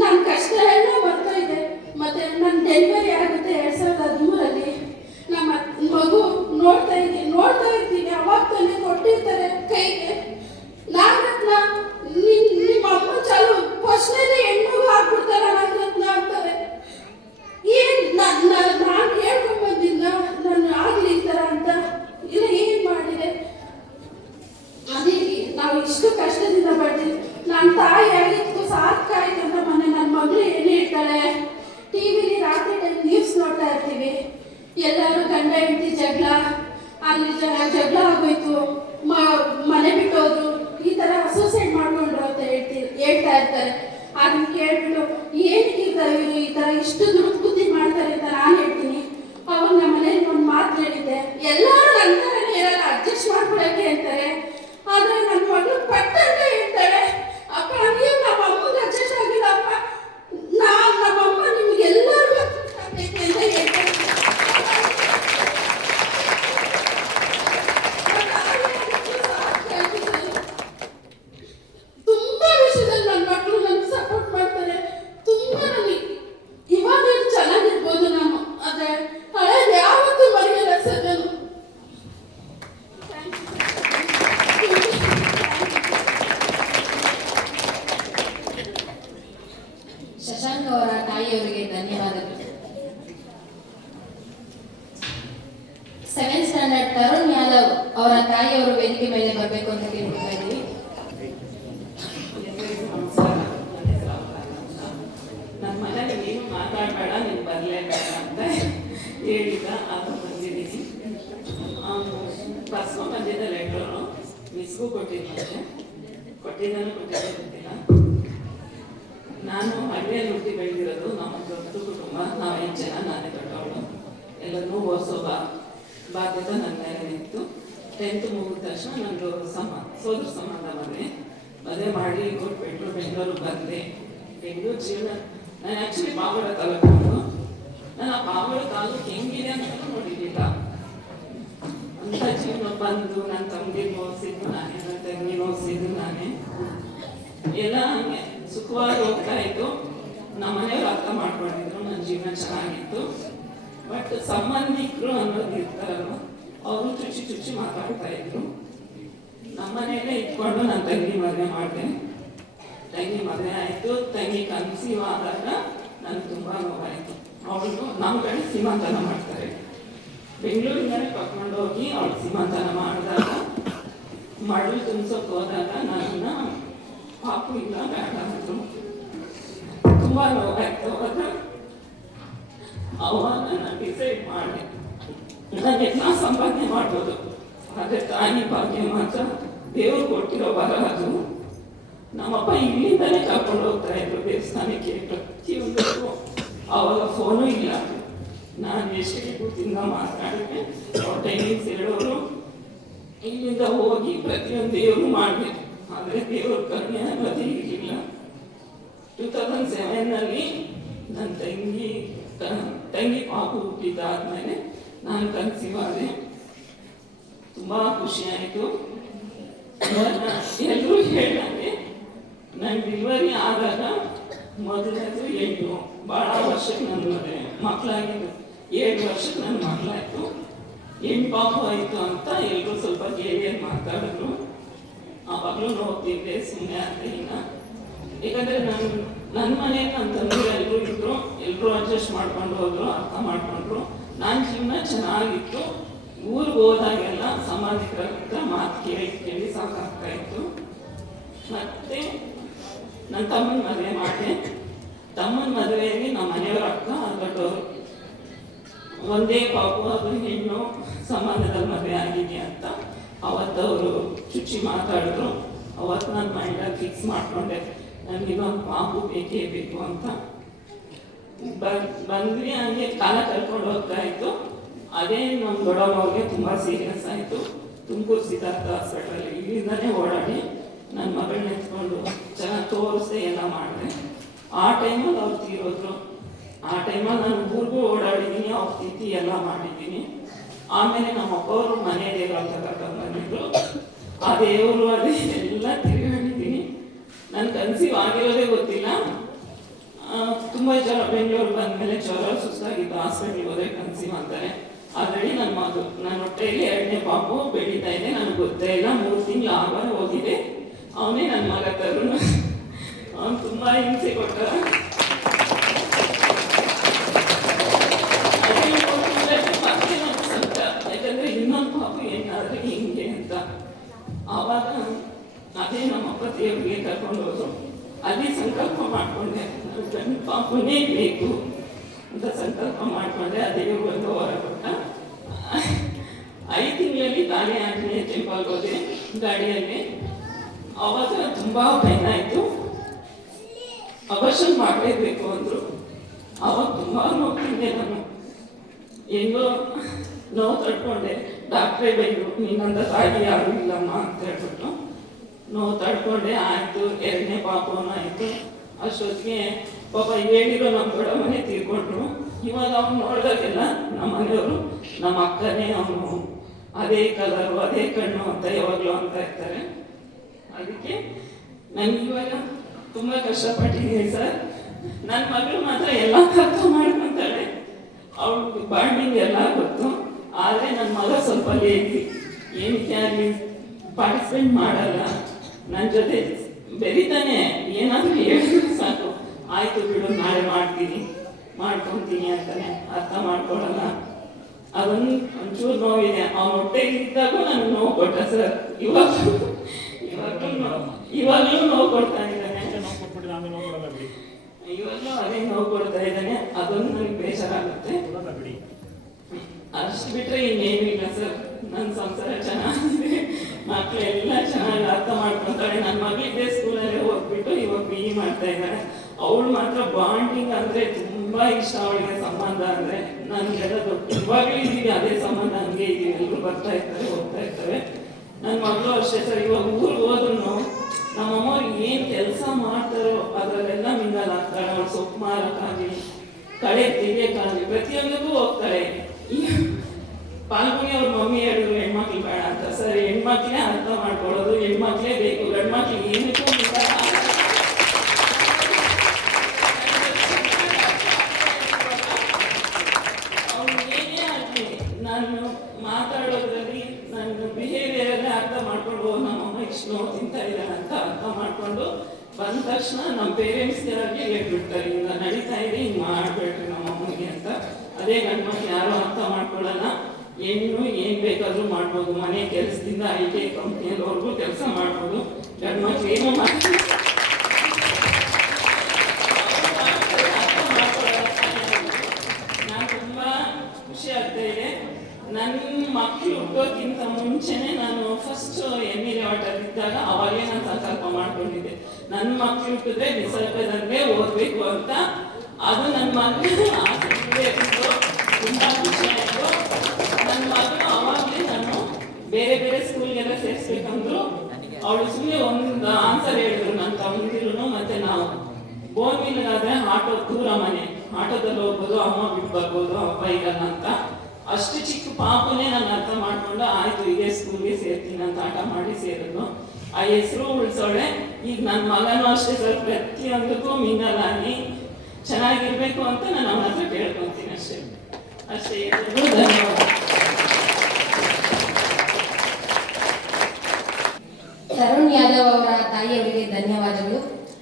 ನನ್ನ ಕಷ್ಟ ಎಲ್ಲ ಮರ್ತೋಯ್ದೆ. ಮತ್ತೆ ನನ್ನ ಡೆಲಿವರಿ ಆಗುತ್ತೆ 2013ರಲ್ಲಿ. ನಮ್ಮ ಮಗು ನೋಡ್ತಾ ಇರ್ತೀನಿ. ಅವಾಗ ತಾನೇ ಕೊಟ್ಟಿರ್ತಾರೆ ಕೈಗೆ. ನಾಗರತ್ನ ನಿಮ್ಮ ಅಮ್ಮ ಚಾಲು ಫಸ್ಟ್ನೇನೆ ಹೆಣ್ಮಗು ಆಗ್ಬಿಡ್ತಾರ ನಾಗರತ್ನ ಅಂತಾರೆ. ನಾನು ಹೇಳ್ಕೊಂಡ್ ಬಂದಿದ್ದ ನಾನು ಆಗ್ಲಿ ಈ ಥರ ಅಂತ. ಇಲ್ಲ ಏನ್ ಮಾಡಿದೆ, ಅದೇ ನಾವು ಇಷ್ಟು ಕಷ್ಟದಿಂದ ಬರ್ತೀವಿ. ನನ್ನ ತಾಯಿ ಆಗಿತ್ತು ಸಾಕಾಯ್ತು ಅಂತ ಮೊನ್ನೆ ನನ್ನ ಮಗಳು ಏನೇ ಇರ್ತಾಳೆ, ಟಿವಿಲಿ ರಾತ್ರಿ ಟೈಮ್ ನ್ಯೂಸ್ ನೋಡ್ತಾ ಇರ್ತೀವಿ. ಎಲ್ಲರೂ ಗಂಡ ಹೆಂಡತಿ ಜಗಳ, ಅಲ್ಲಿ ಜಗಳ ಆಗೋಯ್ತು, ಮನೆ ಬಿಟ್ಟೋದ್ರು, ಈ ಥರ ಸೂಸೈಡ್ ಮಾಡ್ಕೊಂಡ್ರು ಅಂತ ಹೇಳ್ತಾ ಇರ್ತಾರೆ. ಅದನ್ನ ಕೇಳ್ಬಿಟ್ಟು ಏನಕ್ಕೆ ಇರ್ತಾರೆ ಇವರು ಈ ಥರ ಇಷ್ಟು ದುರ್ಬುದ್ಧಿ ಮಾಡ್ತಾರೆ ಅಂತ ನಾನು ಹೇಳ್ತೀನಿ. ಅವಾಗ ನಮ್ಮ ಮನೇಲಿ ಒಂದು ಮಾತು ಹೇಳಿದ್ದೆ, ಎಲ್ಲರೂ ನನ್ನ ಥರನೇ ಇರಲ್ಲ, ಅಡ್ಜಸ್ಟ್ ಮಾಡ್ಕೊಳಕ್ಕೆ ಅಂತಾರೆ. ಆದರೆ ನನ್ನ ಮಗಳು ಪಟ್ಟಂತ ಹೇಳ್ತಾಳೆ, ಅಪ್ಪ ನೀವು ನಮ್ಮ ಅಮ್ಮಗೆ ಅಡ್ಜಸ್ಟ್ ಆಗಿಲ್ಲ ಅಪ್ಪ, ನಮ್ಮಮ್ಮ ನಿಮ್ಗೆಲ್ಲರಿಗೂ ಅಡ್ಜಸ್ಟ್ ಆಗಬೇಕು ಅಂತ ಹೇಳ್ತಾರೆ. ತುಂಬಾ ವಿಷಯದಲ್ಲಿ ನನ್ನ ಮಕ್ಕಳು ನನಗೆ ಸಪೋರ್ಟ್ ಮಾಡ್ತಾರೆ. ತುಂಬಾ ನನಗೆ ಇವಾಗ ಚೆನ್ನಾಗಿರ್ಬೋದು ನಾನು, ಆದ್ರೆ ಹಳೇದು ಯಾವತ್ತೂ ಮರೆಯಲ್ಲ ಸರ್ ನಾನು. ಶಶಾಂಕ್ ಅವರ ತಾಯಿಯವರಿಗೆ ಧನ್ಯವಾದಗಳು. 7th ಸ್ಟ್ಯಾಂಡರ್ಡ್ ತರುಣ್ ಯಾದವ್ ಅವರ ತಾಯಿಯವರು ವೇದಿಕೆ ಮೇಲೆ ಬರಬೇಕು ಅಂತ ಕೇಳ್ಕೊತಾ ಇದ್ದೀವಿ. ನನ್ನ ಮನೇಲಿ ನೀನು ಮಾತಾಡಬೇಡ, ನೀನು ಬರಲೇಬೇಡ ಅಂತ ಹೇಳಿದ. ಅದು ಬಂದಿದ್ದೀನಿ. ಬರ್ಸ್ಕೊಂಡು ಬಂದಿದ್ದ ಲೆಟ್ರು ಮಿಸ್ಗೂ ಕೊಟ್ಟಿದ್ದೆ, ಗೊತ್ತಿಲ್ಲ. ನಾನು ಹಳ್ಳಿಯಲ್ಲಿ ಹುಟ್ಟಿ ಬೆಳೆದಿರೋದು. ನಮ್ಮ ದೊಡ್ಡ ಕುಟುಂಬ, ನಾವು 5 ಜನ, ನಾನೇ ದೊಡ್ಡವಳು. ಎಲ್ಲರನ್ನೂ ಓದಿಸೋ ಬಾಧ್ಯತೆ ನನ್ನ ಮೇಲೆ ನಿಂತು 10th ಮುಗಿದ ತಕ್ಷಣ ನಂದು ಸೋದರ ಸಂಬಂಧ ಮದುವೆ ಮಾಡಿ ಕೊಟ್ಬಿಟ್ಟು ಬೆಂಗಳೂರಿಗೆ ಬಂದೆ. ಬೆಂಗಳೂರು ಜೀವನ, ನಾನು ಆ್ಯಕ್ಚುಲಿ ಪಾವಗಡ ತಾಲೂಕು. ನಾನು ಆ ಪಾವಗಡ ತಾಲೂಕು ಹೆಂಗಿದೆ ಅಂತ ನೋಡಿದ್ದಿಲ್ಲ. ಅಂತ ಜೀವನ ಬಂದು ನನ್ನ ತಂಗಿಗೆ ಓದಿಸಿದ್ದು ನಾನೇ, ನನ್ನ ತಂಗಿಗೆ ಓದಿಸಿದ್ದು ನಾನೇ. ಎಲ್ಲ ಹಂಗೆ ಸುಖವಾಗಿ ಹೋಗ್ತಾ ಇತ್ತು. ನಮ್ಮ ಮನೆಯವ್ರು ಅರ್ಥ ಮಾಡ್ಕೊಂಡಿದ್ರು, ನನ್ನ ಜೀವನ ಚೆನ್ನಾಗಿತ್ತು. ಬಟ್ ಸಂಬಂಧಿಕರು ಅನ್ನೋದು ಇರ್ತಾರಲ್ವ, ಅವರು ಚುಚ್ಚಿ ಮಾತಾಡ್ತಾ ಇದ್ರು. ನಮ್ಮ ಮನೆಯಲ್ಲೇ ಇಟ್ಕೊಂಡು ನನ್ನ ತಂಗಿ ಮದುವೆ ಮಾಡಿದೆ. ತಂಗಿ ಮದುವೆ ಆಯಿತು. ತಂಗಿ ಕನ್ಸೀವ್ ಆದಾಗ ನನಗೆ ತುಂಬ ನೋವಾಯಿತು. ಅವಳು ನಮ್ಮ ಕಡೆ ಸೀಮಂತನ ಮಾಡ್ತಾರೆ. ಬೆಂಗಳೂರಿಂದಲೇ ಕರ್ಕೊಂಡೋಗಿ ಅವಳು ಸೀಮಂತನ ಮಾಡಿದಾಗ ತುಂಬಿಸೋಕೆ ಹೋದಾಗ ನನ್ನ ಪಾಪು ಇಲ್ಲ ಬೇಡ ಅಂದರು. ತುಂಬ ನೋವಾಯ್ತು. ಅವಾಗ ನಾನು ಡಿಸೈಡ್ ಮಾಡಿ ನಾನು ಎಲ್ಲ ಸಂಪಾದನೆ ಮಾಡ್ಬೋದು, ಆದರೆ ತಾಯಿ ಭಾಗ್ಯ ಮಾತ್ರ ದೇವರು ಕೊಟ್ಟಿರೋ ಬರ ಅದು. ನಮ್ಮಪ್ಪ ಇಲ್ಲಿಂದಲೇ ಕರ್ಕೊಂಡು ಹೋಗ್ತಾ ಇದ್ರು ದೇವಸ್ಥಾನಕ್ಕೆ ಪ್ರತಿಯೊಂದಕ್ಕೂ. ಆವಾಗ ಫೋನು ಇಲ್ಲ. ನಾನು ಎಷ್ಟೇ ಕೂತಿಂದ ಮಾತಾಡಿದ್ರೆ ಟೈಮಿಂಗ್ಸ್ ಹೇಳೋರು. ಇಲ್ಲಿಂದ ಹೋಗಿ ಪ್ರತಿಯೊಂದು ದೇವರು ಮಾಡಿದೆ, ಆದರೆ ದೇವ್ರ ಕರುಣೆ ಅನ್ನೋದೇ ಇರಲಿಲ್ಲ. 2007 ನನ್ನ ತಂಗಿ ಪಾಪು ಹುಟ್ಟಿದ್ದಾದ್ಮೇಲೆ ನಾನು ಕನ್ಸೀವ್ ಆದೆ. ತುಂಬ ಖುಷಿಯಾಯಿತು. ಎಲ್ಲರೂ ಹೇಳಿದಂಗೆ ನನ್ನ ಡೆಲಿವರಿ ಆದಾಗ ಮೊದಲನೇದು ಹೆಣ್ಣು. ಭಾಳ ವರ್ಷಕ್ಕೆ ನನ್ನ ಮದುವೆ ಮಕ್ಕಳಾಗಿದ್ದು 7 ವರ್ಷಕ್ಕೆ ನನ್ನ ಮಕ್ಕಳಾಯಿತು. ಹೆಣ್ಣು ಪಾಪು ಆಯಿತು ಅಂತ ಎಲ್ಲರೂ ಸ್ವಲ್ಪ ಕೇಳಿಯಲ್ಲಿ ಮಾತಾಡಿದ್ರು. ಆವಾಗಲೂ ನೋಡ್ತಿದ್ದೆ ಸುಮ್ಮನೆ ಆದರೆ ಇನ್ನು. ಯಾಕಂದರೆ ನನ್ನ ಮನೆಯಲ್ಲಿ ನನ್ನ ತಂದೆ ಎಲ್ಲರೂ ಇದ್ದರು, ಎಲ್ಲರೂ ಅಡ್ಜಸ್ಟ್ ಮಾಡ್ಕೊಂಡು ಹೋದ್ರು, ಅರ್ಥ ಮಾಡ್ಕೊಂಡ್ರು. ನನ್ನ ಜೀವನ ಚೆನ್ನಾಗಿತ್ತು. ಊರಿಗೆ ಹೋದಾಗೆಲ್ಲ ಸಾಮಾಜಿಕರ ಹತ್ರ ಮಾತು ಕೇಳಿ ಸಾಕಾಗ್ತಾ ಇತ್ತು. ಮತ್ತೆ ನನ್ನ ತಮ್ಮನ ಮದುವೆ ಮಾಡಿದೆ. ತಮ್ಮನ ಮದುವೆಯಲ್ಲಿ ನಮ್ಮ ಮನೆಯವರ ಅಕ್ಕ ದೊಡ್ಡವರು. ಒಂದೇ ಪಾಪು, ಅದು ಹೆಣ್ಣು, ಸಂಬಂಧದಲ್ಲಿ ಮದುವೆ ಆಗಿದೆ ಅಂತ ಅವತ್ತವರು ಚುಚ್ಚಿ ಮಾತಾಡಿದ್ರು. ಅವತ್ತು ನನ್ನ ಮೈಂಡಲ್ಲಿ ಫಿಕ್ಸ್ ಮಾಡಿಕೊಂಡೆ, ನನಗಿನ್ನೊಂದು ಪಾಪು ಬೇಕೇ ಬೇಕು ಅಂತ. ಬಂದ್ವಿ. ಹಂಗೆ ಕಾಲ ಕಳ್ಕೊಂಡು ಹೋಗ್ತಾ ಇತ್ತು. ಅದೇ ನಮ್ಮ ದೊಡ್ಡಮ್ಮವ್ರಿಗೆ ತುಂಬ ಸೀರಿಯಸ್ ಆಯಿತು. ತುಮಕೂರು ಸಿದ್ಧಾರ್ಥ ಹಾಸ್ಪಿಟಲಲ್ಲಿ ಇಲ್ಲಿಂದಲೇ ಓಡಾಡಿ ನನ್ನ ಮಗಳನ್ನ ಎತ್ಕೊಂಡು ಚೆನ್ನಾಗಿ ತೋರಿಸ್ದೆ ಎಲ್ಲ ಮಾಡಿದೆ. ಆ ಟೈಮಲ್ಲಿ ಅವ್ರು ತೀರೋದ್ರು. ಆ ಟೈಮಲ್ಲಿ ನಾನು ಊರಿಗೂ ಓಡಾಡಿದ್ದೀನಿ, ಅವ್ರ ತಿಥಿ ಎಲ್ಲ ಮಾಡಿದ್ದೀನಿ. ಆಮೇಲೆ ನಮ್ಮ ಅಪ್ಪವರು ಮನೆ ದೇವರು ಅಂತ ಕರ್ಕೊಂಡು ಬಂದಿದ್ರು. ಆ ದೇವರು ಅದೇ ಎಲ್ಲ ತಿರುಗಾಡಿದ್ದೀನಿ. ನಾನು ಕನ್ಸೀವ್ ಆಗಿರೋದೇ ಗೊತ್ತಿಲ್ಲ. ತುಂಬ ಜ್ವರ, ಬೆಂಗಳೂರು ಬಂದಮೇಲೆ ಜ್ವರ ಸುಸ್ತಾಗಿದ್ದು ಹಾಸ್ಪಿಟ್ಲಿಗೆ ಹೋದ್ರೆ ಕನ್ಸೀವ್ ಅಂತಾರೆ. ಆಲ್ರೆಡಿ ನನ್ನ ಹೊಟ್ಟೆಯಲ್ಲಿ 2ನೇ ಪಾಪು ಬೆಳೀತಾ ಇದೆ. ನನಗೆ ಗೊತ್ತೇ ಇಲ್ಲ. 3 ತಿಂಗಳು ಆವಾಗ ಹೋಗಿದೆ. ಅವನೇ ನನ್ನ ಮಗ ತರುಣ್. ಅವನು ತುಂಬ ಹಿಂಸೆ ಕೊಟ್ಟ. ಮತ್ತೆ ನನಗೆ ಸಂಕಟ, ಯಾಕಂದರೆ ಇನ್ನೊಂದು ಪಾಪು ಏನಾದರೆ ಹಿಂಗೆ ಅಂತ. ಆವಾಗ ಅದೇ ನಮ್ಮಪ್ಪ ದೇವರಿಗೆ ಕರ್ಕೊಂಡು ಹೋದ್ರು. ಅಲ್ಲಿ ಸಂಕಲ್ಪ ಮಾಡಿಕೊಂಡೆ, ನನ್ನ ಗಂಡು ಪಾಪುನೇ ಬೇಕು ಅಂತ ಸಂಕಲ್ಪ ಮಾಡಿಕೊಂಡೆ. ಆ ದೇವರು ಒಂದು ಹೊರ ಕೊಟ್ಟ. 5 ತಿಂಗಳಲ್ಲಿ ಗಾಳಿ ಆಂಜನೇಯ ಟೆಂಪಲ್ಗೆ ಹೋದೆ ಗಾಡಿಯಲ್ಲಿ. ಅವಾಗ ತುಂಬ ಪೈನ್ ಆಯಿತು. ಅಬರ್ಷನ್ ಮಾಡಲೇಬೇಕು ಅಂದರು. ಅವಾಗ ತುಂಬ ನೋಡ್ತಿದ್ದೆ ನಾನು. ಹೆಂಗೋ ನೋವು ತಡ್ಕೊಂಡೆ. ಡಾಕ್ಟ್ರೇ ಬೈದರು, ನಿನ್ನಂತ ತಾಯಿ ಯಾರೂ ಇಲ್ಲಮ್ಮ ಅಂತ ಹೇಳ್ಬಿಟ್ಟು. ನೋವು ತಡ್ಕೊಂಡೆ. ಆಯಿತು, 2ನೇ ಪಾಪನೂ ಆಯಿತು. ಅಷ್ಟೊತ್ತಿಗೆ ಪಾಪ ಹೇಳಿರೋ ನಮ್ಮ ದೊಡ್ಡ ಮನೆ ತೀರ್ಕೊಂಡ್ರು. ಇವಾಗ ಅವ್ನು ನೋಡಿದಾಗೆಲ್ಲ ನಮ್ಮ ಮನೆಯವರು ನಮ್ಮ ಅಕ್ಕನೇ ಅವನು ಅದೇ ಕಲರು ಅದೇ ಕಣ್ಣು ಅಂತ ಯಾವಾಗಲೂ ಅಂತ ಇರ್ತಾರೆ. ಅದಕ್ಕೆ ನನಗೆ ಇವಾಗ ತುಂಬ ಕಷ್ಟಪಟ್ಟಿದ್ದೀನಿ ಸರ್. ನನ್ನ ಮಗಳು ಮಾತ್ರ ಎಲ್ಲ ಅರ್ಥ ಮಾಡ್ಕೊತಾಳೆ. ಅವಳು ಬಾಂಡಿಂಗ್ ಎಲ್ಲ ಗೊತ್ತು. ಆದರೆ ನನ್ನ ಮಗ ಸ್ವಲ್ಪ ಲೇಜಿ. ಏನಕ್ಕೆ ಆಗಲಿ ಪಾರ್ಟಿಸಿಪೇಟ್ ಮಾಡಲ್ಲ, ನನ್ನ ಜೊತೆ ಬೆರಿತಾನೆ. ಏನಾದರೂ ಹೇಳಿದ್ರು ಸಾಕು, ಆಯಿತು ಬಿಡು ನಾಳೆ ಮಾಡ್ಕೊತೀನಿ ಅಂತಾನೆ. ಅರ್ಥ ಮಾಡ್ಕೊಳ್ಳಲ್ಲ. ಒಂಚೂರು ನೋವಿದೆ. ಅವನ ಹೊಟ್ಟೆಗಿದ್ದಾಗೂ ನನಗೆ ನೋವು ಕೊಟ್ಟ ಸರ್. ಇವಾಗಲೂ ನೋವು ಕೊಡ್ತಾ ಇದ್ದಾನೆ. ಇವಾಗಲೂ ಅದೇ ನೋವು ಕೊಡ್ತಾ ಇದ್ದಾನೆ. ಅದೊಂದು ನನಗೆ ಬೇಜಾರಾಗುತ್ತೆ. ಅಷ್ಟು ಬಿಟ್ಟರೆ ಇನ್ನೇನು ಇಲ್ಲ ಸರ್. ನನ್ನ ಸಂಸಾರ ಚೆನ್ನಾಗಿದೆ, ಮಕ್ಕಳೆಲ್ಲ ಚೆನ್ನಾಗಿ ಅರ್ಥ ಮಾಡ್ಕೊತಾಳೆ. ನನ್ನ ಮಗಳಿದ್ದೆ ಸ್ಕೂಲಲ್ಲೇ ಹೋಗ್ಬಿಟ್ಟು ಇವಾಗ BE ಮಾಡ್ತಾ ಇದ್ದಾಳೆ. ಅವಳು ಮಾತ್ರ ಬಾಂಡಿಂಗ್ ಅಂದರೆ ತುಂಬ ಇಷ್ಟ ಅವಳಿಗೆ. ಸಂಬಂಧ ಅಂದರೆ ನನಗೆಲ್ಲ ದೊಡ್ಡ ಇವಾಗಲೂ ಇದ್ದೀವಿ, ಅದೇ ಸಂಬಂಧ ಹಂಗೆ ಇದ್ದೀವಿ. ಎಲ್ಲರೂ ಬರ್ತಾ ಇರ್ತಾರೆ, ಹೋಗ್ತಾ ಇರ್ತವೆ. ನನ್ನ ಮಗಳು ಅಷ್ಟೇ ಸರ್. ಇವಾಗ ಊರಿಗೆ ಹೋದ್ರು ನಮ್ಮಮ್ಮವ್ರು ಏನು ಕೆಲಸ ಮಾಡ್ತಾರೋ ಅದರಲ್ಲೆಲ್ಲ ಮಿಂಗಲ್ ಆಗ್ತಾಳೆ. ಅವಳು ಸೊಪ್ಪು ಮಾರೋಕ್ಕಾಗಲಿ, ಕಳೆ ತೆಗಿಯೋಕ್ಕಾಗಲಿ, ಪ್ರತಿಯೊಂದಕ್ಕೂ ಹೋಗ್ತಾಳೆ. ಪಾಲ್ಗುಣಿ ಅವ್ರ ಮಮ್ಮಿ ಹೇಳಿದ್ರು ಹೆಣ್ಮಕ್ಳು ಬೇಡ ಅಂತ. ಸರ್, ಹೆಣ್ಮಕ್ಳೇ ಅರ್ಥ ಮಾಡ್ಕೊಳ್ಳೋದು, ಹೆಣ್ಮಕ್ಳೇ ಬೇಕು. ಗಂಡು ಮಕ್ಳು ಏನಕ್ಕೂ ಅವ್ನು ಏನೇ ಆಗಲಿ ನಾನು ಮಾತಾಡೋದ್ರಲ್ಲಿ ನನ್ನ ಬಿಹೇವಿಯರಲ್ಲೇ ಅರ್ಥ ಮಾಡ್ಕೊಂಡು ನಮ್ಮಮ್ಮ ಇಷ್ಟು ನೋವು ತಿಂತಾ ಇದ್ದಾಳೆ ಅಂತ ಅರ್ಥ ಮಾಡಿಕೊಂಡು ಬಂದ ತಕ್ಷಣ ನಮ್ಮ ಪೇರೆಂಟ್ಸ್ಗೆ ಹೇಳ್ಬಿಡ್ತಾರೆ, ಈಗ ನಡೀತಾ ಇದೆ, ಹಿಂಗೆ ಮಾಡಬೇಡ್ರಿ ನಮ್ಮಮ್ಮನಿಗೆ ಅಂತ. ಅದೇ ಗಂಡು ಮಕ್ಳು ಯಾರೂ ಅರ್ಥ ಮಾಡ್ಕೊಳ್ಳಲ್ಲ. ಹೆಣ್ಣು ಏನು ಬೇಕಾದರೂ ಮಾಡ್ಬೋದು, ಮನೆ ಕೆಲಸದಿಂದ IT ಕಂಪ್ನಿಯಲ್ಲಿವರೆಗೂ ಕೆಲಸ ಮಾಡ್ಬೋದು. ಗಂಡು ಮಕ್ಳು ಏನೂ ಮಾಡ್ತಾರೆ. ನಾನು ತುಂಬ ಖುಷಿ ಆಗ್ತಾ ಇದೆ. ನನ್ನ ಮಕ್ಕಳು ಹುಟ್ಟೋಕ್ಕಿಂತ ಮುಂಚೆನೇ ನಾನು ಫಸ್ಟ್ MLA ಆಟದಿದ್ದಾಗ ಅವಾಗೇ ನಾನು ಸಂಕಲ್ಪ ಮಾಡ್ಕೊಂಡಿದ್ದೆ, ನನ್ನ ಮಕ್ಕಳು ಹುಟ್ಟಿದ್ರೆ ನಿಸರ್ಗದಲ್ಲೇ ಓದಬೇಕು ಅಂತ. ಅದು ನನ್ನ ಮಗನ ಆಸೆ ಇತ್ತು. ತುಂಬ ಖುಷಿ ಆಯಿತು. ನನ್ನ ಮಗನು ಅವಾಗಲೇ ನಾನು ಬೇರೆ ಬೇರೆ ಸ್ಕೂಲ್ಗೆಲ್ಲ ಸೇರಿಸ್ಬೇಕಂದ್ರು ಅವಳು ಸುಮ್ಮನೆ ಒಂದು ಆನ್ಸರ್ ಹೇಳಿದ್ರು ನನ್ನ ತಮ್ಮಂದಿರು. ಮತ್ತೆ ನಾವು ಬೋರ್ಮಿಲ್ಗಾದ್ರೆ ಆಟೋ ದೂರ ಮನೆ, ಆಟೋದಲ್ಲಿ ಹೋಗ್ಬೋದು, ಅಮ್ಮ ಬಿಟ್ಟು ಬರ್ಬೋದು, ಅಪ್ಪ ಇರಲ್ಲ ಅಂತ. ಅಷ್ಟು ಚಿಕ್ಕ ಪಾಪನೇ ನಾನು ಅರ್ಥ ಮಾಡ್ಕೊಂಡು ಆಯ್ತು ಇದೇ ಸ್ಕೂಲ್ಗೆ ಸೇರ್ತೀನಿ ಅಂತ ಆಟ ಮಾಡಿ ಸೇರಿದ್ರು. ಆ ಹೆಸರು ಉಳಿಸೋಳೆ. ಈಗ ನನ್ನ ಮಗನೂ ಅಷ್ಟೇ ಸ್ವಲ್ಪ ಪ್ರತಿಯೊಂದಕ್ಕೂ ಮಿಂಗಲ್ ಆಗಿ ಚೆನ್ನಾಗಿರ್ಬೇಕು ಅಂತ ನಾನು ಅವನ ಹತ್ರ ಕೇಳ್ಕೊತೀನಿ ಅಷ್ಟೇ. ಎಲ್ರಿಗೂ ಧನ್ಯವಾದ. ತರುಣ್ ಯಾದವ್ ಅವರ ತಾಯಿಯವರಿಗೆ ಧನ್ಯವಾದಗಳು.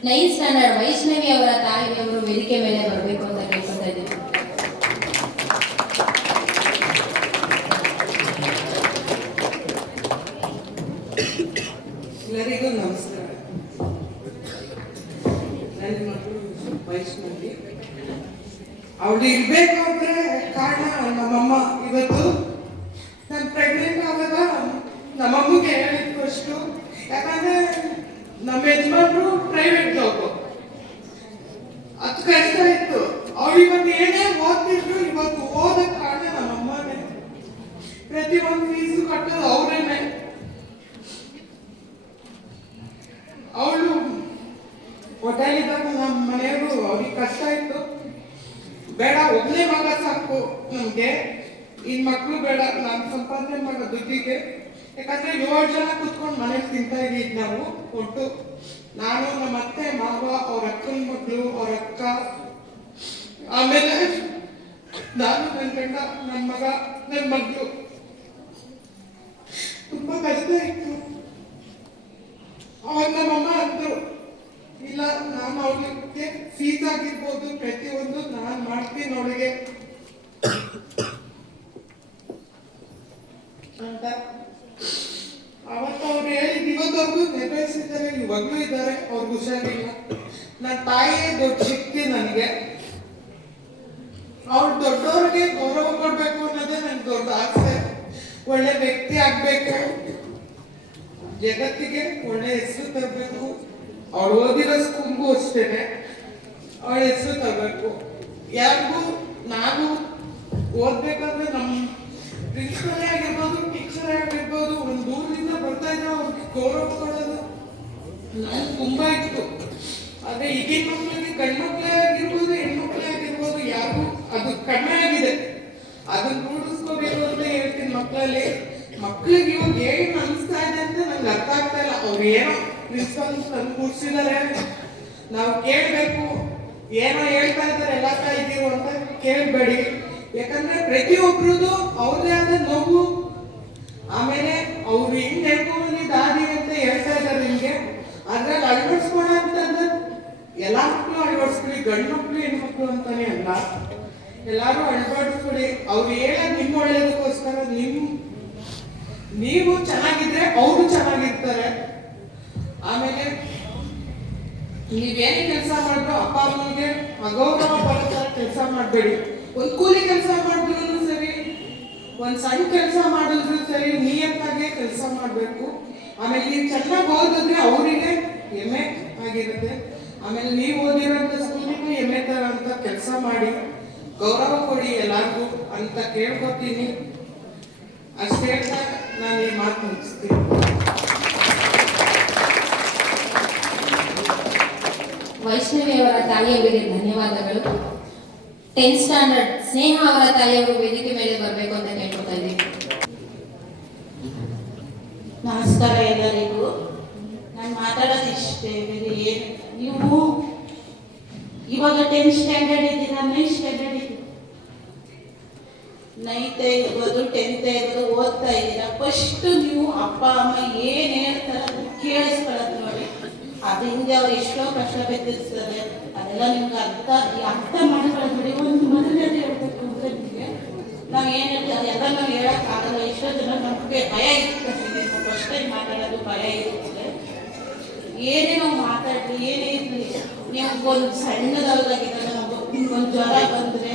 9th ಸ್ಟ್ಯಾಂಡರ್ಡ್ ವೈಷ್ಣವಿ ಅವರ ತಾಯಿಯವರು ವೇದಿಕೆ ಮೇಲೆ ಬರಬೇಕು ಅಂತ ಕೇಳ್ಕೊತಾ ಇದ್ದೀವಿ. ಎಲ್ಲರಿಗೂ ನಮಸ್ಕಾರ. ನನ್ನ ಮಗಳು ವೈಷ್ಣವಿ. ಅವಳು ಇರ್ಬೇಕು ಅಂದ್ರೆ ಕಾರಣ ನಮ್ಮಮ್ಮ. ಇವತ್ತು ನಾನು ಪ್ರೆಗ್ನೆಂಟ್ ಆದಾಗ ನಮ್ಮಮ್ಮಗೆ ಹೇಳಿದ್ದು ಅಷ್ಟು. ಯಾಕಂದ್ರೆ ನಮ್ಮ ಯಜಮಾನ್ರು ಪ್ರೈವೇಟ್ ಜಾಬ್, ಅದು ಕಷ್ಟ ಇತ್ತು. ಅವಳು ಇವತ್ತು ಏನೇ ಓದ್ತಿದ್ರು ಇವತ್ತು ಓದಕ್ಕೆ ಕಾರಣ ನಮ್ಮಮ್ಮನೇ. ಪ್ರತಿಯೊಂದು ಫೀಸು ಕಟ್ಟೋದು ಅವರೇನೆ. ಅವಳು ಹೋಟೆಲಿದ್ದಾಗ ನಮ್ಮ ಮನೆಯವರು ಅವ್ರಿಗೆ ಕಷ್ಟ ಇತ್ತು. ಬೇಡ ಒಬ್ಬನೇ ಮಗ ಸಾಕು ನಮಗೆ, ಇನ್ ಮಕ್ಕಳು ಬೇಡ, ನಾನು ಸಂಪಾದನೆ ಮಾಡೋ ದುಡ್ಡಿಗೆ. ಯಾಕಂದ್ರೆ 7 ಜನ ಕುತ್ಕೊಂಡು ಮನೇಲಿ ತಿಂತಾ ಇದ್ದೀವಿ ನಾವು ಒಟ್ಟು. ನಾನು, ನಮ್ಮ ಅತ್ತೆ, ಮಾವ, ಅವ್ರ ಅಕ್ಕನ ಮಗಳು, ಅವ್ರ ಅಕ್ಕ, ಆಮೇಲೆ ನಾನು, ನನ್ನ ಗಂಡ, ನನ್ನ ಮಗ, ನನ್ನ ಮಗಳು. ತುಂಬಾ ಕಷ್ಟ ಇತ್ತು. ಅವಾಗ ನಮ್ಮಮ್ಮ ಅಂದ್ರು, ಇಲ್ಲ ನಾನು ಅವಳಿಗೆ ಫೀಸ್ ಆಗಿರ್ಬೋದು ಪ್ರತಿಯೊಂದು ನಾನು ಮಾಡ್ತೀನಿ ಅವಳಿಗೆ ಅಂತ. ಅವತ್ತು ಅವ್ರು ಹೇಳಿದ್ ಇವತ್ತವ್ರಿಗೂ ನೆರವೇರಿಸಿದ್ದಾರೆ, ಇವಾಗ್ಲೂ ಇದ್ದಾರೆ. ಅವ್ರಿಗೆ ಹುಷಾರಿಲ್ಲ. ನನ್ನ ತಾಯಿಯೇ ದೊಡ್ಡ ಶಕ್ತಿ ನನಗೆ. ಅವ್ರು ದೊಡ್ಡವ್ರಿಗೆ ಗೌರವ ಕೊಡ್ಬೇಕು ಅನ್ನೋದೇ ನನ್ಗೆ ದೊಡ್ಡ ಆಸೆ. ಒಳ್ಳೆ ವ್ಯಕ್ತಿ ಆಗ್ಬೇಕು, ಜಗತ್ತಿಗೆ ಒಳ್ಳೆ ಹೆಸರು ತರಬೇಕು. ಅವಳು ಓದಿರೋ ಸ್ಕೂಲ್ಗೂ ಅಷ್ಟೇನೆ ಅವಳ ಹೆಸರು ತರಬೇಕು. ಯಾರಿಗೂ ನಾನು ಓದ್ಬೇಕಾದ್ರೆ ನಮ್ಮ ಪ್ರಿನ್ಸಿಪಲೇ ಆಗಿರ್ಬೋದು, ಟೀಚರೇ ಆಗಿರ್ಬೋದು, ಒಂದು ದೂರದಿಂದ ಬರ್ತಾ ಇದ್ರೆ ಅವ್ರಿಗೆ ಗೌರವ ಕೊಡೋದು ನನಗೆ ತುಂಬಾ ಇತ್ತು. ಆದ್ರೆ ಈಗಿನ ಮಕ್ಕಳಿಗೆ ಗಂಡು ಮಕ್ಕಳೇ ಆಗಿರ್ಬೋದು, ಹೆಣ್ಮಕ್ಳೇ ಆಗಿರ್ಬೋದು, ಯಾರಿಗೂ ಅದು ಕಡಿಮೆ ಆಗಿದೆ. ಅದನ್ನ ರೂಢಿಸ್ಕೋಬೇಕು ಅಂತ ಹೇಳ್ತೀನಿ ಮಕ್ಕಳಲ್ಲಿ. ಮಕ್ಳಿಗೆ ಇವಾಗ ಏನು ಅನಿಸ್ತಾ ಇದೆ ಅಂತ ನಂಗೆ ಅರ್ಥ ಆಗ್ತಾ ಇಲ್ಲ. ಅವ್ರು ಏನೋ ಪ್ರಿನ್ಸಿಪಲ್ ತಂದು ಕೂರ್ಸಿದ್ದಾರೆ, ನಾವು ಕೇಳಬೇಕು. ಏನೋ ಹೇಳ್ತಾ ಇದ್ದಾರೆ ಎಲ್ಲ ಇದ್ದೀವಿ ಅಂತ ಕೇಳಬೇಡಿ. ಯಾಕಂದ್ರೆ ಪ್ರತಿಯೊಬ್ಬರದು ಅವ್ರದೇ ಆದ ನೋವು. ಆಮೇಲೆ ಅವ್ರು ಹಿಂಗ್ ಹೇಳ್ಕೊಂಡು ದಾರಿ ಅಂತ ಹೇಳ್ತಾ ಇದ್ದಾರೆ ನಿಮ್ಗೆ. ಅದ್ರಲ್ಲಿ ಅಳವಡಿಸ್ಕೊಳ ಅಂತಂದ್ರೆ ಎಲ್ಲಾ ಮಕ್ಕಳು ಅಳವಡಿಸ್ಕೊಳ್ಳಿ, ಗಂಡು ಮಕ್ಕಳು ಹೆಣ್ಮಕ್ಳು ಅಂತಾನೆ ಅಲ್ಲ, ಎಲ್ಲಾರು ಅಳವಡಿಸ್ಕೊಳ್ಳಿ. ಅವ್ರು ಹೇಳೋದು ನಿಮ್ಮ ಒಳ್ಳೇದಕ್ಕೋಸ್ಕರ. ನೀವು ಚೆನ್ನಾಗಿದ್ರೆ ಅವರು ಚೆನ್ನಾಗಿರ್ತಾರೆ. ಆಮೇಲೆ ನೀವೇನೇ ಕೆಲಸ ಮಾಡಿದ್ರು ಅಪ್ಪ ಅಮ್ಮನಿಗೆ ಅಗೌರವ ಬರೋ ಥರ ಕೆಲಸ ಮಾಡಬೇಡಿ. ಒಂದು ಕೂಲಿ ಕೆಲಸ ಮಾಡಿದ್ರು ಸರಿ, ಒಂದು ಸಣ್ಣ ಕೆಲಸ ಮಾಡಿದ್ರು ಸರಿ, ನಿಯತ್ತಾಗೆ ಕೆಲಸ ಮಾಡಬೇಕು. ಆಮೇಲೆ ನೀವು ಚೆನ್ನಾಗಿ ಓದಿದ್ರೆ ಅವರಿಗೆ ಹೆಮ್ಮೆ ಆಗಿರುತ್ತೆ. ಆಮೇಲೆ ನೀವು ಓದಿರೋಂಥ ಸ್ಕೂಲಿಗೂ ಹೆಮ್ಮೆ ತರ ಅಂತ ಕೆಲಸ ಮಾಡಿ, ಗೌರವ ಕೊಡಿ ಎಲ್ಲರಿಗೂ ಅಂತ ಕೇಳ್ಕೊತೀನಿ. ಅಷ್ಟೇ ಹೇಳ್ತಾ ನಾನು ಈ ಮಾತು ಮುಗಿಸ್ತೀನಿ. ವೈಷ್ಣವಿ ಅವರ ತಾಯಿಯವರಿಗೆ ಧನ್ಯವಾದಗಳು. 10th ಸ್ಟ್ಯಾಂಡರ್ಡ್ ಸ್ನೇಹ ಅವರ ತಾಯಿಯವರು ವೇದಿಕೆ ಮೇಲೆ ಬರಬೇಕು ಅಂತ ಕೇಳ್ಕೊತಾ ಇದ್ದೀವಿ. ನಮಸ್ಕಾರ ಎಲ್ಲರಿಗೂ. ನಾನು ಮಾತಾಡೋದು ಇಷ್ಟೇ, ಬೇರೆ ಏನು. ನೀವು ಇವಾಗ 10th ಸ್ಟ್ಯಾಂಡರ್ಡ್ ಇದ್ದೀರಾ, 9th ಸ್ಟ್ಯಾಂಡರ್ಡ್ ಇದ್ದೀರಾ, 9th ಇರ್ಬೋದು 10th ಇರ್ಬೋದು, ಓದ್ತಾ ಇದ್ದೀರಾ. ಫಸ್ಟ್ ನೀವು ಅಪ್ಪ ಅಮ್ಮ ಏನು ಹೇಳ್ತಾರೆ ಅದನ್ನ ಕೇಳಿಸ್ಕೊಳ್ಳೋದು ನೋಡಿ. ಅದು ಹಿಂದೆ ಅವ್ರು ಎಷ್ಟೋ ಕಷ್ಟ ಬಿದ್ದಿರ್ತಾರೆ, ಅದೆಲ್ಲ ನಿಮ್ಗೆ ಅರ್ಥ ಮಾಡ್ಕೊಳ್ಳೋದು ನೋಡಿ. ಒಂದು ಮೊದಲನೇದು ಹೇಳ್ಬೇಕು ಅಂದ್ರೆ ಗೊತ್ತಿರುತ್ತೆ ನಿಮಗೆ. ನಾವು ಏನು ಹೇಳ್ತೀವಿ ಅದೆಲ್ಲ ನಾವು ಹೇಳೋಕ್ಕಾಗಲ್ಲ. ಎಷ್ಟೋ ಜನ ನಮಗೆ ಭಯ ಇರ್ತದೆ, ಫಸ್ಟ್ ಟೈಮ್ ಮಾತಾಡೋದು ಭಯ ಇರ್ತದೆ. ಏನೇ ನಾವು ಮಾತಾಡ್ರಿ, ಏನೇ ಇರಲಿ, ನೀವು ಒಂದು ಸಣ್ಣದಾಗಿದ್ದಾಗ ಒಂದು ಜ್ವರ ಬಂದರೆ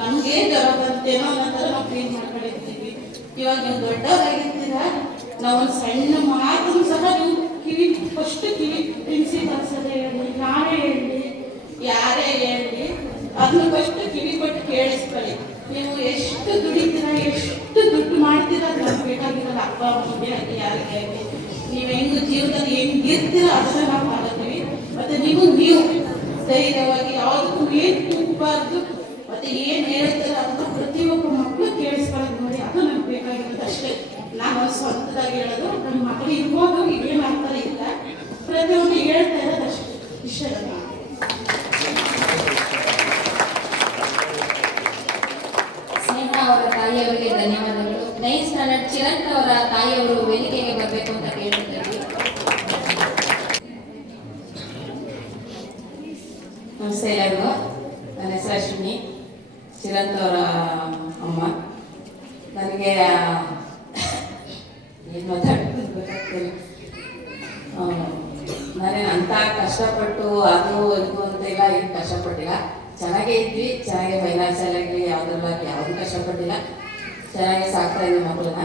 ನಮಗೆ ಜ್ವರ ಬಂತೇನೋ ಅನ್ನೋ ಥರ ನಾವು ಫೀಲ್ ಮಾಡ್ಕೊಂಡಿರ್ತೀವಿ. ಇವಾಗ ನೀವು ದೊಡ್ಡವರಾಗಿರ್ತೀರ, ನಾವು ಒಂದು ಸಣ್ಣ ಮಾತನ್ನು ಸಹ ನೀವು ಫಸ್ಟ್ ಕಿವಿ ತಿನ್ಸಿ ಕಲಿಸೋದೇ ಹೇಳಿ, ನಾನೇ ಹೇಳಿ, ಯಾರೇ ಹೇಳಿ, ಅದನ್ನ ಫಸ್ಟ್ ಕಿವಿ ಕೊಟ್ಟು ಕೇಳಿಸ್ಕೊಳ್ಳಿ. ನೀವು ಎಷ್ಟು ದುಡಿತೀರ, ಎಷ್ಟು ದುಡ್ಡು ಮಾಡ್ತೀರ ಅದು ನಮ್ಗೆ ಬೇಕಾಗಿರಲ್ಲ. ಅಪ್ಪ ಅಮ್ಮಗೆ ಆಗಲಿ ಯಾರಿಗೆ ಆಗಲಿ, ನೀವು ಹೆಂಗೆ ಜೀವನದಲ್ಲಿ ಹೆಂಗಿರ್ತೀರ ಅದನ್ನ ನಾವು ಮಾಡ್ತೀವಿ. ಮತ್ತು ನೀವು ಧೈರ್ಯವಾಗಿ ಯಾವುದಕ್ಕೂ ಏನು ಕೂಗಬಾರ್ದು. ಮತ್ತು ಏನು ಹೇಳ್ತಾರೆ ಅದನ್ನ ಪ್ರತಿಯೊಬ್ಬ ಮಕ್ಕಳು ಕೇಳಿಸ್ಕೊಳ್ಳೋದು ನೋಡಿ, ಅದು ನಮ್ಗೆ ಬೇಕಾಗಿರೋದು ಅಷ್ಟೇ. ನಾನು ಸ್ವಂತದಾಗಿ ಹೇಳೋದು, ನನ್ನ ಮಕ್ಕಳು ಇರ್ಬೋದು, ಇಲ್ಲೇ ಮಾಡ್ತಾರೆ ಇಲ್ಲ, ಪ್ರತಿಯೊಂದು ಹೇಳ್ತಾ ಇರೋದು ಅಷ್ಟೇ. ಇಷ್ಟ ಸ್ನೇಹ ಅವರ ತಾಯಿಯವರಿಗೆ ಧನ್ಯವಾದಗಳು. 9th ಸ್ಟ್ಯಾಂಡರ್ಡ್ ಚಿರಂತ್ ಅವರ ತಾಯಿಯವರು ವೇದಿಕೆಗೆ ಬರಬೇಕು ಅಂತ ಕೇಳ್ತಿದ್ದೀವಿ. ನಮಸ್ತೆ ಎಲ್ಲರಿಗೂ. ನನ್ನ ಹೆಸರು ಅಶ್ವಿನಿ, ಚಿರಂತ್ ಅವರ ಅಮ್ಮ. ನನಗೆ ಏನು ಮಾತಾಡ್ತಿಲ್ಲ, ನಾನೇನು ಅಂತ ಕಷ್ಟಪಟ್ಟು ಅದು ಇದು ಅಂತೆಲ್ಲ ಏನು ಕಷ್ಟಪಟ್ಟಿಲ್ಲ. ಚೆನ್ನಾಗೇ ಇದ್ವಿ, ಚೆನ್ನಾಗಿ ಫೈನಾನ್ಷಿಯಲ್ ಆಗಲಿ ಯಾವುದ್ರಲ್ಲಾಗಲಿ ಯಾವುದೂ ಕಷ್ಟಪಟ್ಟಿಲ್ಲ. ಚೆನ್ನಾಗಿ ಸಾಕ್ತಾ ಇದ್ವಿ ಮಕ್ಕಳನ್ನ.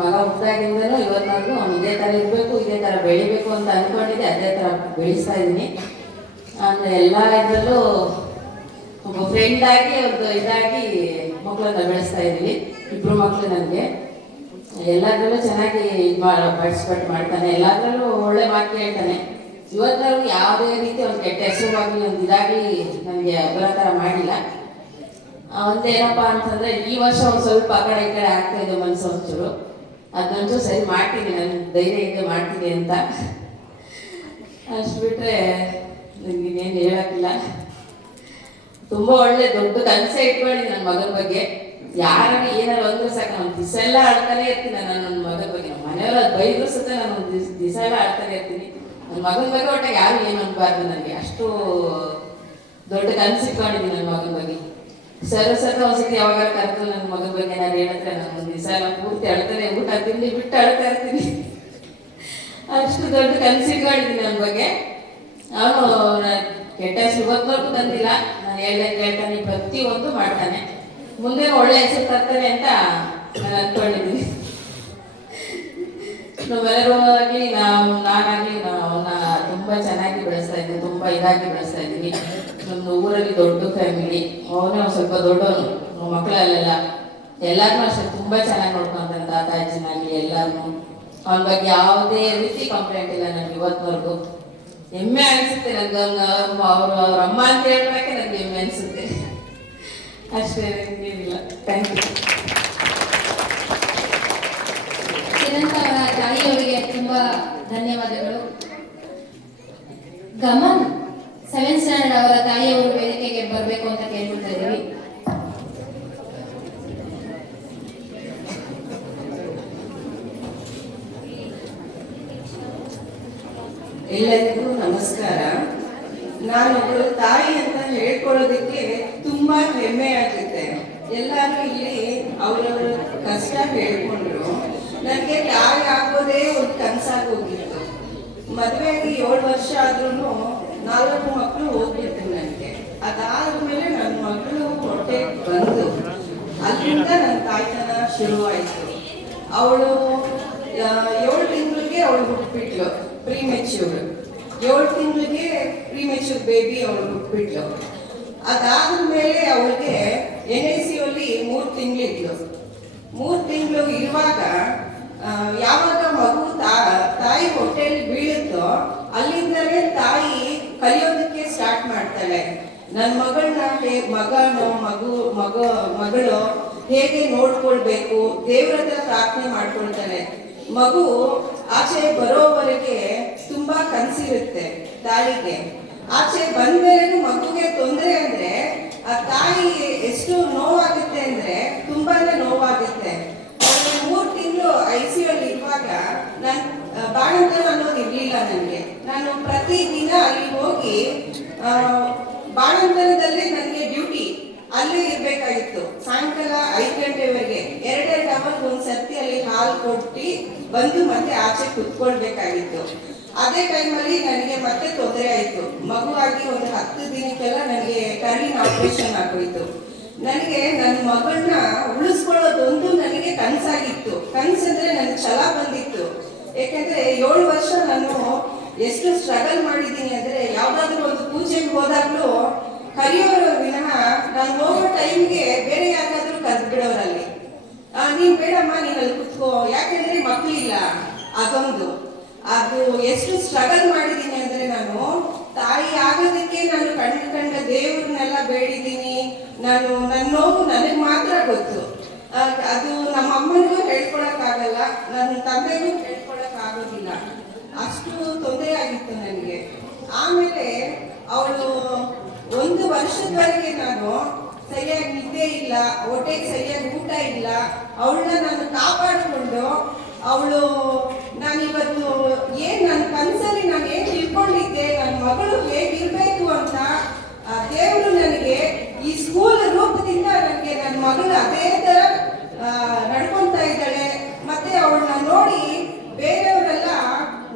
ಮಗ ಹುಟ್ಟಿದಾಗಿಂದನೂ ಇವತ್ತಿನಾಗೂ ಅವ್ನು ಇದೇ ಥರ ಇರಬೇಕು, ಇದೇ ಥರ ಬೆಳಿಬೇಕು ಅಂತ ಅಂದ್ಕೊಂಡಿದ್ದೆ, ಅದೇ ಥರ ಬೆಳೆಸ್ತಾ ಇದ್ದೀನಿ. ಆಮೇಲೆ ಎಲ್ಲ ಇದರಲ್ಲೂ ಒಬ್ಬ ಫ್ರೆಂಡ್ ಆಗಿ ಒಂದು ಇದಾಗಿ ಮಕ್ಕಳನ್ನ ಬೆಳೆಸ್ತಾ ಇದ್ದೀವಿ. ಇಬ್ಬರು ಮಕ್ಕಳು ನನಗೆ. ಎಲ್ಲದರಲ್ಲೂ ಚೆನ್ನಾಗಿ ಪಾರ್ಟಿಸಿಪೇಟ್ ಮಾಡ್ತಾನೆ, ಎಲ್ಲದರಲ್ಲೂ ಒಳ್ಳೆ ಮಾತು ಹೇಳ್ತಾನೆ. ಇವತ್ತಿನವರೆಗೂ ಯಾವುದೇ ರೀತಿ ಒಂದು ಕೆಟ್ಟ ಹೆಸರುವಾಗಲಿ ಒಂದು ಇದಾಗಲಿ ನನಗೆ ಅಭ್ಯಂತರ ಮಾಡಿಲ್ಲ. ಒಂದೇನಪ್ಪ ಅಂತಂದರೆ, ಈ ವರ್ಷ ಒಂದು ಸ್ವಲ್ಪ ಆ ಕಡೆ ಈ ಕಡೆ ಆಗ್ತಾ ಇದೆ ಮನಸ್ಸು ಒಂಚೂರು. ಅದನ್ನೊಂಚೂರು ಸರಿ ಮಾಡ್ತೀನಿ, ನಾನು ಧೈರ್ಯ ಇದೆ ಮಾಡ್ತೀನಿ ಅಂತ. ಅಷ್ಟು ಬಿಟ್ಟರೆ ನನಗಿನ್ನೇನು ಹೇಳೋಕ್ಕಿಲ್ಲ. ತುಂಬ ಒಳ್ಳೆ ದೊಡ್ಡ ಕನಸೇ ಇಟ್ಕೊಂಡಿದ್ದೀನಿ ನನ್ನ ಮಗನ ಬಗ್ಗೆ. ಯಾರಾಗ ಏನಾರು ಅಂದ್ರೆ ಸಾಕು, ನಾನು ದಿವಸ ಎಲ್ಲ ಆಡ್ತಾನೆ ಇರ್ತೀನಿ ನಾನು ನನ್ನ ಮಗನ ಬಗ್ಗೆ. ನಮ್ಮ ಮನೆಯವರು ಅದು ಬೈದ್ರು ಸತ ನಾನು ಒಂದು ದಿವಸ ಎಲ್ಲ ಆಡ್ತಾನೆ ಇರ್ತೀನಿ. ನನ್ನ ಮಗನ ಬಗ್ಗೆ ಒಟ್ಟಾಗ ಯಾರು ಏನು ಅನ್ಬಾರ್ದು ನನಗೆ, ಅಷ್ಟು ದೊಡ್ಡ ಕನಸು ಇಟ್ಕೊಂಡಿದ್ದೀನಿ ನನ್ನ ಮಗನ ಬಗ್ಗೆ. ಸತ ಒಂದ್ಸತಿ ಯಾವಾಗ ಕರೆದು ನನ್ನ ಮಗನ ಬಗ್ಗೆ ನಾನು ಹೇಳಿದ್ರೆ ನಾನು ಒಂದು ದಿವಸ ಎಲ್ಲ ಪೂರ್ತಿ ಅಳ್ತಾನೆ, ಊಟ ತಿಂಡಿ ಬಿಟ್ಟು ಅಳ್ತಾ ಇರ್ತೀನಿ. ಅಷ್ಟು ದೊಡ್ಡ ಕನಸು ಇಟ್ಕೊಂಡಿದ್ದೀನಿ ನನ್ನ ಬಗ್ಗೆ. ಅವನು ಕೆಟ್ಟ ಹೆಸರು ಇವತ್ತಿನವರೆಗೂ ತಂದಿಲ್ಲ. ನಾನು ಹೇಳ್ತಾನೆ, ಪ್ರತಿಯೊಂದು ಮಾಡ್ತಾನೆ. ಮುಂದೆ ಒಳ್ಳೆ ಹೆಸರು ತರ್ತಾನೆ ಅಂತ ನಾನು ಅಂದ್ಕೊಂಡಿದ್ದೀನಿ. ನಾವೆಲ್ಲರೂ ನಾನಾಗಲಿ ಅವನ್ನ ತುಂಬ ಚೆನ್ನಾಗಿ ಬೆಳೆಸ್ತಾ ಇದ್ದೀನಿ, ತುಂಬ ಇದಾಗಿ ಬೆಳೆಸ್ತಾ ಇದ್ದೀನಿ. ನಮ್ಮ ಊರಲ್ಲಿ ದೊಡ್ಡ ಫ್ಯಾಮಿಲಿ, ಅವನೇ ಒಂದು ಸ್ವಲ್ಪ ದೊಡ್ಡವನು, ಮಕ್ಕಳಲ್ಲೆಲ್ಲ ಎಲ್ಲರನ್ನೂ ಅಷ್ಟೇ ತುಂಬ ಚೆನ್ನಾಗಿ ನೋಡ್ಕೊತಾನೆ. ತಾತ ಅಜ್ಜಿನಾಗಲಿ ಎಲ್ಲರನ್ನೂ. ಅವನ ಬಗ್ಗೆ ಯಾವುದೇ ರೀತಿ ಕಂಪ್ಲೇಂಟ್ ಇಲ್ಲ ನನಗೆ ಇವತ್ತಿನವರೆಗೂ. ಹೆಮ್ಮೆ ಅನಿಸುತ್ತೆ ನನಗೆ. ಅವ್ರ ಅಮ್ಮ ಅಂತ ಹೇಳ್ಬೇಕೆ ನನಗೆ ಹೆಮ್ಮೆ ಅನಿಸುತ್ತೆ ಅಷ್ಟೇ, ಏನಿಲ್ಲ. Thank you. ಚಿರಂತ್ ಅವರ ತಾಯಿಯವರಿಗೆ ತುಂಬಾ ಧನ್ಯವಾದಗಳು. ಗಮನ್ 7th ಸ್ಟ್ಯಾಂಡರ್ಡ್ ಅವರ ತಾಯಿಯವರು ವೇದಿಕೆಗೆ ಬರಬೇಕು ಅಂತ ಕೇಳ್ಕೊಳ್ತಾ ಇದ್ದೀವಿ. ಎಲ್ಲರಿಗೂ ನಮಸ್ಕಾರ. ನಾನೊಬ್ಬಳು ತಾಯಿ ಅಂತ ಹೇಳ್ಕೊಳ್ಳೋದಕ್ಕೆ ತುಂಬಾ ಹೆಮ್ಮೆ ಆಗುತ್ತೆ. ಎಲ್ಲರೂ ಇಲ್ಲಿ ಅವರವರ ಕಷ್ಟ ಹೇಳ್ಕೊಂಡ್ರು. ನನಗೆ ತಾಯಿ ಆಗೋದೇ ಒಂದು ಕನಸಾಗಿ ಹೋಗಿತ್ತು. ಮದುವೆಯಾಗಿ 7 ವರ್ಷ ಆದ್ರೂ 4 ಮಕ್ಕಳು ಹೋಗ್ಬಿಟ್ಟು ನನಗೆ. ಅದಾದ್ಮೇಲೆ ನನ್ನ ಮಕ್ಕಳು ಹೊಟ್ಟೆ ಬಂದು ಅಲ್ಲಿಂದ ನನ್ನ ತಾಯ್ತನ ಶುರುವಾಯಿತು. ಅವಳು 7 ತಿಂಗಳಿಗೆ ಅವಳು ಹುಟ್ಟುಬಿಟ್ಲು, ಪ್ರೀಮೆಚ್ಯೂರ್. 7 ತಿಂಗಳಿಗೆ ಪ್ರೀಮೆಚ್ಯೂರ್ ಬೇಬಿ ಅವಳು ಹುಟ್ಟುಬಿಟ್ಲು. ಅದಾದ್ಮೇಲೆ ಅವಳಿಗೆ NICU-ಅಲ್ಲಿ 3 ತಿಂಗಳಿದ್ಲು. 3 ತಿಂಗಳು ಇರುವಾಗ ಯಾವಾಗ ಮಗು ತಾಯಿ ಹೊಟ್ಟೆಯಲ್ಲಿ ಬೀಳುತ್ತೋ ಅಲ್ಲಿಂದಲೇ ತಾಯಿ ಕಲಿಯೋದಕ್ಕೆ ಸ್ಟಾರ್ಟ್ ಮಾಡ್ತಾಳೆ. ನನ್ನ ಮಗಳನ್ನ ಮಗಳು ಹೇಗೆ ನೋಡ್ಕೊಳ್ಬೇಕು, ದೇವ್ರ ಹತ್ರ ಪ್ರಾರ್ಥನೆ ಮಾಡ್ಕೊಳ್ತಾಳೆ. ಮಗು ಆಚೆ ಬರೋವರೆಗೆ ತುಂಬಾ ಕನಸಿರುತ್ತೆ ತಾಯಿಗೆ. ಆಚೆ ಬಂದ್ಮೇಲೆ ಮಗುಗೆ ತೊಂದರೆ ಅಂದ್ರೆ ಆ ತಾಯಿ ಎಷ್ಟು ನೋವಾಗುತ್ತೆ ಅಂದ್ರೆ ತುಂಬಾನೇ ನೋವಾಗುತ್ತೆ. 3 ತಿಂಗಳು ICU-ಅಲ್ಲಿ ಇರುವಾಗ ನಾನು ಬಾಣಂತನ ಅನ್ನೋದು ಇರ್ಲಿಲ್ಲ ನನಗೆ. ನಾನು ಪ್ರತಿದಿನ ಅಲ್ಲಿ ಹೋಗಿ ಬಾಣಂತನದಲ್ಲೇ ನನಗೆ ಡ್ಯೂಟಿ. ಅಲ್ಲೇ ಇರ್ಬೇಕಾಗಿತ್ತು. ಸಾಯಂಕಾಲ 5 ಗಂಟೆವರೆಗೆ 2 ಅವರ್ಗೆ ಒಂದು ಸರ್ತಿ ಅಲ್ಲಿ ಹಾಲು ಕೊಟ್ಟು ಬಂದು ಮತ್ತೆ ಆಚೆ ಕುತ್ಕೊಳ್ಬೇಕಾಗಿತ್ತು. ಅದೇ ಟೈಮಲ್ಲಿ ನನಗೆ ಮತ್ತೆ ತೊಂದರೆ ಆಯಿತು. ಮಗುವಾಗಿ ಒಂದು 10 ದಿನಕ್ಕೆಲ್ಲ ನನಗೆ ಕರುಳಿನ ಆಪರೇಷನ್ ಆಗೋಯ್ತು. ನನಗೆ ನನ್ನ ಮಗಳನ್ನ ಉಳಿಸ್ಕೊಳ್ಳೋದೊಂದು ನನಗೆ ಕನಸಾಗಿತ್ತು. ಕನಸಂದ್ರೆ ನನಗೆ ಛಲ ಬಂದಿತ್ತು. ಯಾಕೆಂದ್ರೆ 7 ವರ್ಷ ನಾನು ಎಷ್ಟು ಸ್ಟ್ರಗಲ್ ಮಾಡಿದ್ದೀನಿ ಅಂದ್ರೆ, ಯಾವ್ದಾದ್ರು ಒಂದು ಪೂಜೆಗೆ ಹೋದಾಗ್ಲೂ ಕರೆಯೋರು ವಿನಃ ನಾನು ಹೋಗೋ ಟೈಮ್ಗೆ ಬೇರೆ ಯಾರಾದ್ರೂ ಕರೆದು ಬಿಡೋರಲ್ಲಿ. ನೀನ್ ಬೇಡಮ್ಮ, ನೀನ್ ಅಲ್ಲಿ ಕುತ್ಕೋ, ಯಾಕೆಂದ್ರೆ ಮಕ್ಕಳಿಲ್ಲ. ಅದು ಎಷ್ಟು ಸ್ಟ್ರಗಲ್ ಮಾಡಿದ್ದೀನಿ ಅಂದ್ರೆ, ನಾನು ತಾಯಿ ಆಗೋದಕ್ಕೆ ನಾನು ಕಂಡ ದೇವ್ರನ್ನೆಲ್ಲ ಬೇಡಿದ್ದೀನಿ. ನನ್ನ ನೋವು ನನಗೆ ಮಾತ್ರ ಗೊತ್ತು. ಅದು ನಮ್ಮ ಅಮ್ಮನಿಗೂ ಹೇಳ್ಕೊಳಕ್ ಆಗಲ್ಲ, ನನ್ನ ತಂದೆಗೂ ಹೇಳ್ಕೊಳಕ್ ಆಗೋದಿಲ್ಲ. ಅಷ್ಟು ತೊಂದರೆ ಆಗಿತ್ತು ನನಗೆ. ಆಮೇಲೆ ಅವಳು 1 ವರ್ಷದವರೆಗೆ ನಾನು ಸರಿಯಾಗಿ ನಿದ್ದೆ ಇಲ್ಲ, ಹೊಟ್ಟೆಗೆ ಸರಿಯಾಗಿ ಊಟ ಇಲ್ಲ. ಅವಳನ್ನ ನಾನು ಕಾಪಾಡಿಕೊಂಡು ನಾನಿವತ್ತು ನನ್ನ ಕನಸಲ್ಲಿ ನಾನು ಏನ್ ತಿಳ್ಕೊಂಡಿದ್ದೆ, ನನ್ನ ಮಗಳು ಹೇಗಿರ್ಬೇಕು ಅಂತ ದೇವರು ನನಗೆ ಈ ಸ್ಕೂಲ್ ರೂಪದಿಂದ ನನಗೆ ನನ್ನ ಮಗಳು ಅದೇ ತರ ನಡ್ಕೊಂತಾ ಇದ್ದಾಳೆ. ಮತ್ತೆ ಅವಳನ್ನ ನೋಡಿ ಬೇರೆಯವರೆಲ್ಲ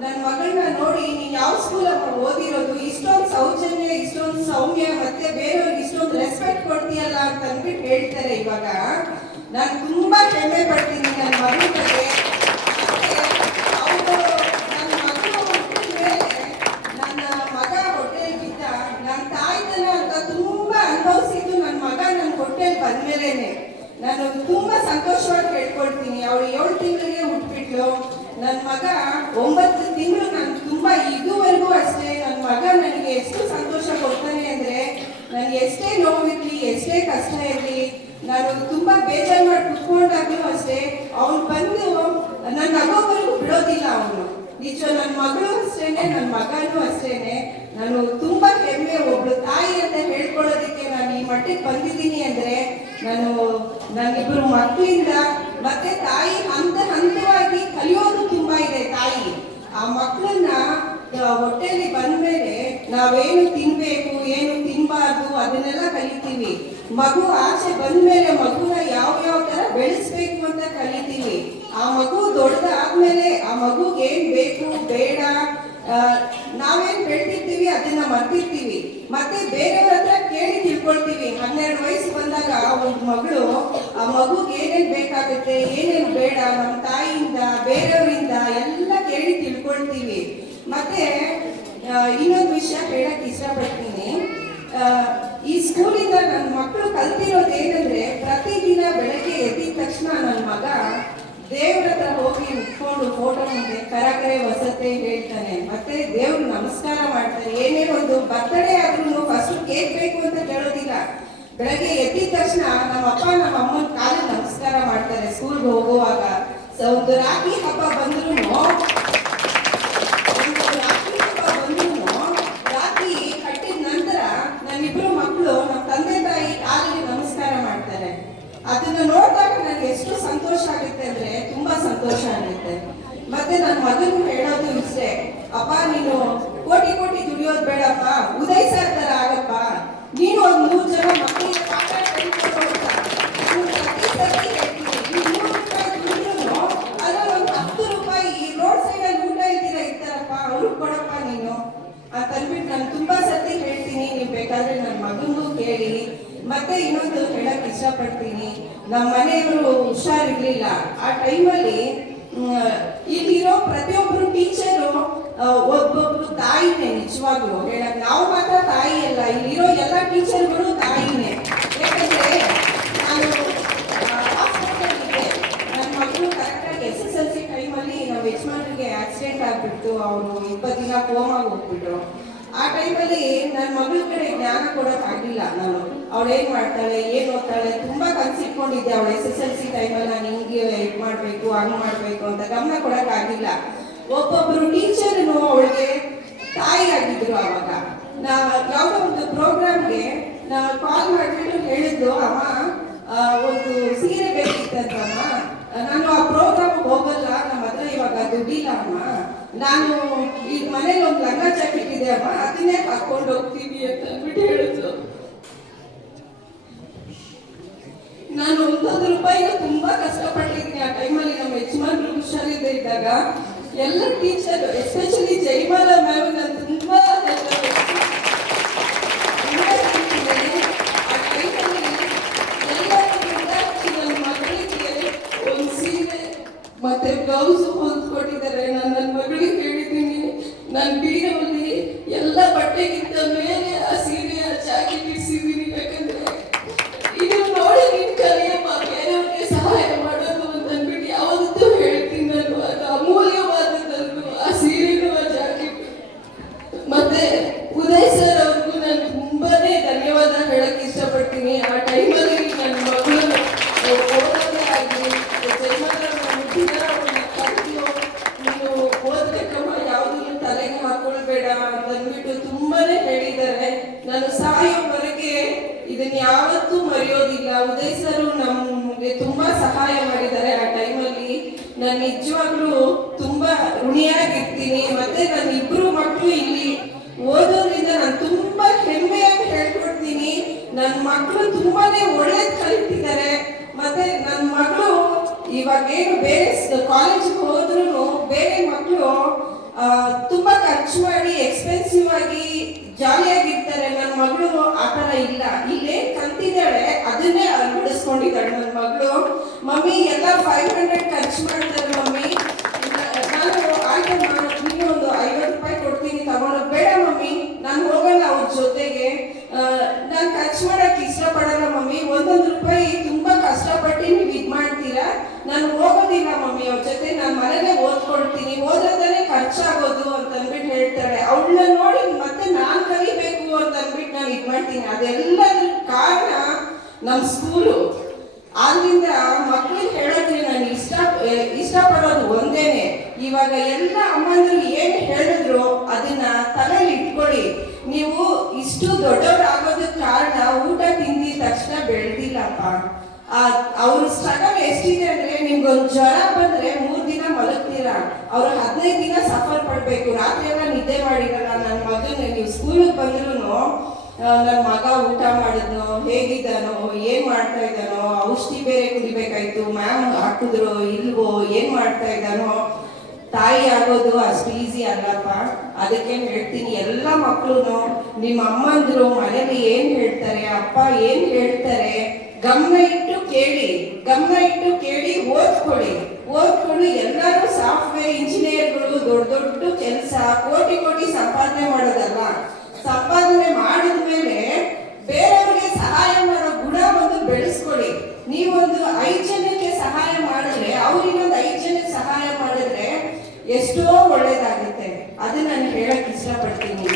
ನನ್ನ ಮಗಳನ್ನ ನೋಡಿ, ನೀನ್ ಯಾವ ಸ್ಕೂಲಲ್ಲಿ ಓದಿರೋದು, ಇಷ್ಟೊಂದು ಸೌಜನ್ಯ, ಇಷ್ಟೊಂದು ಸೌಮ್ಯ, ಮತ್ತೆ ಬೇರೆಯವ್ರಿಗೆ ಇಷ್ಟೊಂದು ರೆಸ್ಪೆಕ್ಟ್ ಕೊಡ್ತೀಯಲ್ಲ ಅಂತ ಅಂದ್ಬಿಟ್ಟು ಹೇಳ್ತಾರೆ. ಇವಾಗ ನಾನು ತುಂಬಾ ಹೆಮ್ಮೆ ಪಡ್ತೀನಿ ನನ್ನ ಮಗಳ ಬಗ್ಗೆ. ನನ್ನ ಮಗಳು ಹುಟ್ಟಿದ ಮೇಲೆ ನನ್ನ ಮಗ ಹೊಟ್ಟೆಯಲ್ಲಿ ಬಿದ್ದ, ನನ್ನ ತಾಯ್ತನ ಅಂತ ತುಂಬಾ ಅನುಭವಿಸಿದ್ದು ನನ್ನ ಮಗ ನನ್ನ ಹೊಟ್ಟೆಯಲ್ಲಿ ಬಂದ್ಮೇಲೆನೆ. ನಾನು ತುಂಬಾ ಸಂತೋಷವಾಗಿ ಕೇಳ್ಕೊಳ್ತೀನಿ. ಅವಳು 7 ತಿಂಗಳಿಗೆ ಹುಟ್ಬಿಟ್ಲು. ನನ್ನ ಮಗ 9 ತಿಂಗಳು. ನಾನು ತುಂಬಾ ಇದುವರೆಗೂ ಅಷ್ಟೇ ನನ್ನ ಮಗ ನನಗೆ ಎಷ್ಟು ಸಂತೋಷ ಕೊಡ್ತಾನೆ ಅಂದ್ರೆ, ನನಗೆ ಎಷ್ಟೇ ನೋವಿರ್ಲಿ, ಎಷ್ಟೇ ಕಷ್ಟ ಇರಲಿ, ನಾನು ತುಂಬಾ ಬೇಜಾರು ಮಾಡಿ ಕುತ್ಕೊಂಡಾಗ್ಲೂ ಅಷ್ಟೇ ಅವನು ಬಂದು ನನ್ನ ನಗೋವರೆಗೂ ಬಿಡೋದಿಲ್ಲ. ಅವನು ನಿಜ ನನ್ನ ಮಗಳು ಅಷ್ಟೇನೆ, ನನ್ನ ಮಗನೂ ಅಷ್ಟೇನೆ. ನಾನು ತುಂಬಾ ಹೆಮ್ಮೆ, ಒಬ್ಳು ತಾಯಿ ಅಂತ ಹೇಳ್ಕೊಳ್ಳೋದಕ್ಕೆ ನಾನು ಈ ಮಟ್ಟಿಗೆ ಬಂದಿದ್ದೀನಿ ಅಂದ್ರೆ, ನನ್ನಿಬ್ಬರು ಮಕ್ಕಳಿಂದ ಮತ್ತೆ ತಾಯಿ ಹಂತವಾಗಿ ಕಲಿಯೋದು ತುಂಬಾ ಇದೆ. ತಾಯಿ ಆ ಮಕ್ಕಳನ್ನ ಹೊಟ್ಟೆಲಿ ಬಂದ್ಮೇಲೆ ನಾವೇನು ತಿನ್ಬೇಕು, ಏನು ತಿನ್ಬಾರ್ದು ಅದನ್ನೆಲ್ಲ ಕಲಿತೀವಿ. ಮಗು ಆಚೆ ಬಂದ್ಮೇಲೆ ಮಗುನ ಯಾವ ತರ ಬೆಳೆಸ್ಬೇಕು ಅಂತ ಕಲಿತೀವಿ. ಆ ಮಗು ದೊಡ್ಡದಾದ್ಮೇಲೆ ಆ ಮಗುಗೆ ಏನ್ ಬೇಕು ಬೇಡ, ನಾವೇನ್ ಬೆಳ್ತಿರ್ತೀವಿ ಅದನ್ನ ಮರ್ತಿರ್ತೀವಿ. ಮತ್ತೆ ಬೇರೆಯವ್ರ ಹತ್ರ ಕೇಳಿ ತಿಳ್ಕೊಳ್ತೀವಿ. 12 ವಯಸ್ಸು ಬಂದಾಗ ಒಂದು ಮಗಳು ಆ ಮಗುಗೆ ಏನೇನ್ ಬೇಕಾಗುತ್ತೆ, ಏನೇನ್ ಬೇಡ, ನಮ್ಮ ತಾಯಿಯಿಂದ ಬೇರೆಯವರಿಂದ ಎಲ್ಲ ಕೇಳಿ ತಿಳ್ಕೊಳ್ತೀವಿ. ಮತ್ತೆ ಇನ್ನೊಂದು ವಿಷಯ ಹೇಳಕ್ ಇಷ್ಟಪಡ್ತೀನಿ. ಈ ಸ್ಕೂಲಿಂದ ನನ್ನ ಮಕ್ಕಳು ಕಲ್ತಿರೋದು ಏನಂದ್ರೆ, ಪ್ರತಿದಿನ ಬೆಳಗ್ಗೆ ಎದ್ದಿದ ತಕ್ಷಣ ನನ್ನ ಮಗ ದೇವ್ರ ಹತ್ರ ಹೋಗಿ ಉಟ್ಕೊಂಡು ಫೋಟೋ ಮುಂದೆ ಕರಕರೆ ವಸತೆ ಹೇಳ್ತಾನೆ. ಮತ್ತೆ ದೇವ್ರು ನಮಸ್ಕಾರ ಮಾಡ್ತಾನೆ. ಏನೇ ಒಂದು ಬರ್ತಡೇ ಆದ್ರೂ ಫಸ್ಟ್ ಕೇಕ್ ಬೇಕು ಅಂತ ಕೇಳೋದಿಲ್ಲ. ಬೆಳಗ್ಗೆ ಎದ್ದಿದ ತಕ್ಷಣ ನಮ್ಮ ಅಪ್ಪ ನಮ್ಮ ಅಮ್ಮನ ಕಾಲಿಗೆ ನಮಸ್ಕಾರ ಮಾಡ್ತಾರೆ ಸ್ಕೂಲ್ಗೆ ಹೋಗುವಾಗ. ಒಂದು ರಾಖಿ ಹಬ್ಬ ಬಂದ್ರು ರಾಖಿ ಕಟ್ಟಿದ ನಂತರ ನನ್ನಿಬ್ರು ಮಕ್ಕಳು ನಮ್ಮ ತಂದೆ ತಾಯಿ ಕಾಲಿಗೆ ನಮಸ್ಕಾರ ಮಾಡ್ತಾರೆ. ಅದನ್ನ ನೋಡಿದಾಗ ನನಗೆ ಎಷ್ಟು ಸಂತೋಷ ಆಗುತ್ತೆ ಅಂದ್ರೆ, ತುಂಬಾ ಸಂತೋಷ ಆಗುತ್ತೆ. ಮತ್ತೆ ನನ್ನ ಮಗನಿಗೂ ಹೇಳೋದು ಇಷ್ಟೇ, ಅಪ್ಪ ನೀನು ಕೋಟಿ ದುಡಿಯೋದು ಬೇಡಪ್ಪ, ಉದಯ್ ಸರ್ ತರ ಆಗಪ್ಪ. ನೀನು ಒಂದು 100 ಜನ ಮಕ್ಕಳಿಗೆ ಪಾಠ ಹೇಳ್ಕೊಡು ಅಂತ ನಾನು ಪ್ರತಿ ಸರ್ತಿ ಹೇಳ್ತೀನಿ. ನೀವು 100 ರೂಪಾಯಿ ದುಡಿದ್ರು ಅದ್ರಲ್ಲಿ ಒಂದು 10 ರೂಪಾಯಿ ಈ ರೋಡ್ ಸೈಡ್ ಅಲ್ಲಿ ಊಟ ಇರ್ತಾರಪ್ಪ, ಅವ್ರಿಗೆ ಕೊಡಪ್ಪ ನೀನು ಅಂತ ಅಂದ್ಬಿಟ್ಟು ನಾನು ತುಂಬಾ ಸರ್ತಿ ಹೇಳ್ತೀನಿ. ನೀವು ಬೇಕಾದ್ರೆ ನನ್ನ ಮಗನಿಗೂ ಕೇಳಿ. ಮತ್ತೆ ಇನ್ನೊಂದು ಹೇಳಕ್ ಇಷ್ಟಪಡ್ತೀನಿ, ನಮ್ಮ ಮನೆಯವರು ಹುಷಾರಿರ್ಲಿಲ್ಲ. ಆ ಟೈಮಲ್ಲಿ ಇಲ್ಲಿರೋ ಪ್ರತಿಯೊಬ್ಬರು ಟೀಚರು ಒಬ್ಬೊಬ್ರು ತಾಯಿನೇ. ನಿಜವಾಗ್ಲು ಹೇಳಕ್ ನಾವು ಮಾತ್ರ ತಾಯಿ ಅಲ್ಲ, ಇಲ್ಲಿರೋ ಎಲ್ಲ ಟೀಚರ್ಗಳು ತಾಯಿನೇ. ಯಾಕಂದ್ರೆ ನಾನು ಹಾಸ್ಪಿಟಲ್ ಇದ್ದೆ, ನನ್ನ ಮಗಳು ಕರೆಕ್ಟಾಗಿ SSLC ಟೈಮಲ್ಲಿ ನಮ್ಮ ಯಜಮಾನ್ರಿಗೆ ಆಕ್ಸಿಡೆಂಟ್ ಆಗ್ಬಿಟ್ಟು ಅವರು 20 ದಿನ ಕೋಮಾಗ ಹೋಗ್ಬಿಟ್ರು. ಆ ಟೈಮಲ್ಲಿ ನನ್ನ ಮಗಳ ಕಡೆ ಜ್ಞಾನ ಕೊಡಕ್ ಆಗಿಲ್ಲ. ನಾನು ಅವಳು ಏನ್ ಮಾಡ್ತಾಳೆ, ಏನ್ ಓದ್ತಾಳೆ ತುಂಬಾ ಕನ್ಸಿಟ್ಕೊಂಡಿದ್ದೆ. ಅವಳು SSLC ಟೈಮಲ್ಲಿ ನಾನು ಹಿಂಗೆ ಇದು ಮಾಡ್ಬೇಕು, ಹಂಗ್ ಮಾಡ್ಬೇಕು ಅಂತ ಗಮನ ಕೊಡಕ್ ಆಗಿಲ್ಲ. ಒಬ್ಬೊಬ್ರು ಟೀಚರ್ನು ಅವಳಿಗೆ ತಾಯಿ ಆಗಿದ್ರು. ಅವಾಗ ಯಾವ್ದೋ ಒಂದು ಪ್ರೋಗ್ರಾಮ್ಗೆ ಕಾಲ್ ಮಾಡ್ಬಿಟ್ಟು ಹೇಳಿದ್ದು, ಅಮ್ಮ ಒಂದು ಸೀರೆ ಬೇಕಿತ್ತಂತಮ್ಮ, ನಾನು ಆ ಪ್ರೋಗ್ರಾಮ್ ಹೋಗಲ್ಲ, ನಮ್ಮ ಹತ್ರ ಇವಾಗ ದುಡ್ಡಿಲ್ಲ ಅಮ್ಮ, ನಾನು ಈಗ ಮನೇಲಿ ಒಂದು ಲಂಗ ಜಾಕೆಟ್ ಇದೆ ಅಮ್ಮ, ಅದನ್ನೇ ಹಾಕೊಂಡು ಹೋಗ್ತೀನಿ ಅಂತ ಅಂದ್ಬಿಟ್ಟು ಹೇಳಿದ್ರು. ನಾನು 1 ರೂಪಾಯಿಗೂ ತುಂಬಾ ಕಷ್ಟಪಟ್ಟಿದ್ದೀನಿ ಆ ಟೈಮಲ್ಲಿ. ನಮ್ಮ ಯಜಮಾನ್ರು ಹುಷಾರಿದ್ದೇ ಇದ್ದಾಗ ಎಲ್ಲ ಟೀಚರ್ ಎಸ್ಪೆಷಲಿ ಜೈಮಾಲಾ ಮ್ಯಾಮ್ ನಾನು ತುಂಬಾ ಆ ಟೈಮಲ್ಲಿ ನನ್ನ ಮಗಳಿಗೆ ಒಂದು ಸೀರೆ ಮತ್ತೆ ಬ್ಲೌಸ್ ಹೊಲ್ದ್ಕೊಟ್ಟಿದ್ದಾರೆ. ನಾನು ನನ್ನ ಮಗಳಿಗೆ ಹೇಳಿದ್ದೀನಿ, ನಾನು ಬೀರಲ್ಲಿ ಎಲ್ಲ ಬಟ್ಟೆಗಿಂತ ಮೇಲೆ ಆ ಸೀರೆಯ ಜಾಕೆಟ್ ಇಡ್ಸಿದ್ದೀನಿ. ಯಾಕಂದ್ರೆ ಇದನ್ನು ನೋಡಿ ನಿನ್ ಕಲಿಯಮ್ಮ, ಬೇರೆಯವ್ರಿಗೆ ಸಹಾಯ ಮಾಡೋದು ಅಂತ ಅಂದ್ಬಿಟ್ಟು ಯಾವತ್ತೂ ಹೇಳ್ತೀನಿ ನಾನು. ಅದು ಅಮೂಲ್ಯವಾದದ್ದು ಆ ಸೀರೆನೂ ಆ ಜಾಕೆಟ್. ಮತ್ತೆ ಉದಯ್ ಸರ್ ಅವ್ರಿಗೂ ನಾನು ತುಂಬಾನೇ ಧನ್ಯವಾದ ಹೇಳಕ್ ಇಷ್ಟಪಡ್ತೀನಿ. ಆ ಟೈಮಲ್ಲಿ ನನ್ನ ಮಗಳು ಓದೋದೇ ಆಗಲಿ ನೀನು ಓದ್ಬೇಕಮ್ಮ, ಯಾವುದನ್ನು ತಲೆಗೆ ಹಾಕೊಳ್ಬೇಡ ಅಂತ ಅಂದ್ಬಿಟ್ಟು ತುಂಬಾನೇ ಹೇಳಿದ್ದಾರೆ. ನಾನು ಸಾಯೋವರೆಗೆ ಇದನ್ನ ಯಾವತ್ತೂ ಮರೆಯೋದಿಲ್ಲ. ಉದಯ್ ಸರ್ ನಮ್ಗೆ ತುಂಬಾ ಸಹಾಯ ಮಾಡಿದ್ದಾರೆ ಆ ಟೈಮಲ್ಲಿ. ನಾನು ನಿಜವಾಗ್ಲೂ ತುಂಬಾ ಋಣಿಯಾಗಿರ್ತೀನಿ. ಮತ್ತೆ ನನ್ನ 2 ಮಕ್ಕಳು ಇಲ್ಲಿ ಓದೋದ್ರಿಂದ ನಾನು ತುಂಬಾ ಹೆಮ್ಮೆಯಾಗಿ ಹೇಳ್ಕೊಡ್ತೀನಿ. ನನ್ನ ಮಕ್ಕಳು ತುಂಬಾನೇ ಒಳ್ಳೇದ್ ಕಲಿತಿದ್ದಾರೆ. ಮತ್ತೆ ನನ್ನ ಮಗಳು ಇವಾಗ ಏನು ಬೇರೆ ಕಾಲೇಜಿಗೆ ಹೋದ್ರೂ ಬೇರೆ ಮಕ್ಕಳು ತುಂಬಾ ಖರ್ಚು ಮಾಡಿ ಎಕ್ಸ್ಪೆನ್ಸಿವ್ ಆಗಿ ಜಾಲಿಯಾಗಿರ್ತಾರೆ. ನನ್ನ ಮಗಳು ಆ ಥರ ಇಲ್ಲ. ಇಲ್ಲೇನ್ ಕಲ್ತಿದ್ದಾಳೆ ಅದನ್ನೇ ಅಳವಡಿಸ್ಕೊಂಡಿದ್ದಾಳೆ ನನ್ನ ಮಗಳು. ಮಮ್ಮಿ ಎಲ್ಲ 500 ಖರ್ಚು ಮಾಡ್ತಾರೆ ಮಮ್ಮಿ, ನಾನು ಆಯ್ತಮ್ಮ ನೀನು ಒಂದು 50 ರೂಪಾಯಿ ಕೊಡ್ತೀನಿ ತಗೊಂಡು. ಬೇಡ ಮಮ್ಮಿ ನಾನು ಹೋಗಲ್ಲ ಅವ್ರ ಜೊತೆಗೆ, ನಾನು ಖರ್ಚು ಮಾಡಕ್ ಇಷ್ಟಪಡಲ್ಲ ಮಮ್ಮಿ. 1 ರೂಪಾಯಿ ತುಂಬಾ ಕಷ್ಟಪಟ್ಟು ನೀವು ಇದ್ ಮಾಡ್ತೀರಾ, ನಾನು ಹೋಗೋದಿಲ್ಲ ಮಮ್ಮಿ ಅವ್ರ ಜೊತೆ, ನಾನು ಮನೇಲೆ ಓದ್ಕೊಳ್ತೀನಿ, ಓದೋದನ್ನೇ ಖರ್ಚಾಗೋದು ಅಂತ ಅಂದ್ಬಿಟ್ಟು ಹೇಳ್ತಾಳೆ. ಅವಳನ್ನ ನೋಡಿ ಮತ್ತೆ ನಾನ್ ಕಲಿಬೇಕು ಅಂತ ಅಂದ್ಬಿಟ್ಟು ನಾನು ಇದ್ ಮಾಡ್ತೀನಿ. ಅದೆಲ್ಲದ್ರ ಕಾರಣ ನಮ್ ಸ್ಕೂಲು. ಆದ್ರಿಂದ ಮಕ್ಳಿಗೆ ಹೇಳೋದ್ರೆ ನಾನು ಇಷ್ಟಪಡೋದು ಒಂದೇನೆ, ಇವಾಗ ಎಲ್ಲ ಅಮ್ಮಂದ್ರು ಏನ್ ಹೇಳಿದ್ರು ಅದನ್ನ ತಲೆಯಲ್ಲಿ ಇಟ್ಕೊಳ್ಳಿ. ನೀವು ಇಷ್ಟು ದೊಡ್ಡವರಾಗೋದಕ್ಕೆ ಕಾರಣ ಊಟ ತಿಂದಿದ ತಕ್ಷಣ ಬೆಳೆದಿಲ್ಲಪ್ಪ. ಅವ್ರ ಸ್ಟ್ರಗಲ್ ಎಷ್ಟಿದೆ ಅಂದ್ರೆ, ನಿಮ್ಗೊಂದು ಜ್ವರ ಬಂದ್ರೆ 3 ದಿನ ಮಲಗ್ತೀರಾ, ಅವ್ರು 15 ದಿನ ಸಫರ್ ಪಡ್ಬೇಕು, ರಾತ್ರಿ ಎಲ್ಲ ನಿದ್ದೆ ಮಾಡಿರಲ್ಲ. ನನ್ನ ಮಗನ ನೀವು ಸ್ಕೂಲಿಗೆ ಬಂದ್ರು ನನ್ನ ಮಗ ಊಟ ಮಾಡಿದ್ನೋ, ಹೇಗಿದ್ದಾನೋ, ಏನ್ ಮಾಡ್ತಾ ಇದ್ದಾನೋ, ಔಷಧಿ ಬೇರೆ ಕುಡಿಬೇಕಾಯ್ತು, ಮ್ಯಾಮ್ ಹಾಕಿದ್ರು ಇಲ್ವೋ, ಏನ್ ಮಾಡ್ತಾ ಇದ್ದಾನೋ. ತಾಯಿ ಆಗೋದು ಅಷ್ಟು ಈಸಿ ಅಲ್ಲಪ್ಪ. ಅದಕ್ಕೆ ಹೇಳ್ತೀನಿ, ಎಲ್ಲ ಮಕ್ಕಳು ನಿಮ್ಮ ಅಮ್ಮಂದ್ರು ಮನೇಲಿ ಏನ್ ಹೇಳ್ತಾರೆ, ಅಪ್ಪ ಏನ್ ಹೇಳ್ತಾರೆ ಗಮನ ಇಟ್ಟು ಕೇಳಿ ಓದ್ಕೊಳ್ಳಿ. ಎಲ್ಲರೂ ಸಾಫ್ಟ್ವೇರ್ ಇಂಜಿನಿಯರ್ಗಳು ದೊಡ್ಡ ದೊಡ್ಡ ಕೆಲಸ ಕೋಟಿ ಸಂಪಾದನೆ ಮಾಡೋದಲ್ಲ. ಸಂಪಾದನೆ ಮಾಡಿದ್ಮೇಲೆ ಬೇರೆಯವ್ರಿಗೆ ಸಹಾಯ ಮಾಡೋ ಗುಣ ಒಂದು ಬೆಳೆಸ್ಕೊಳ್ಳಿ. ನೀವೊಂದು 5 ಜನಕ್ಕೆ ಸಹಾಯ ಮಾಡಿದ್ರೆ, ಅವ್ರು ಇನ್ನೊಂದು 5 ಜನಕ್ಕೆ ಸಹಾಯ ಮಾಡಿದ್ರೆ ಎಷ್ಟೋ ಒಳ್ಳೇದಾಗುತ್ತೆ. ಅದು ನಾನು ಹೇಳಕ್ ಇಷ್ಟಪಡ್ತೀನಿ.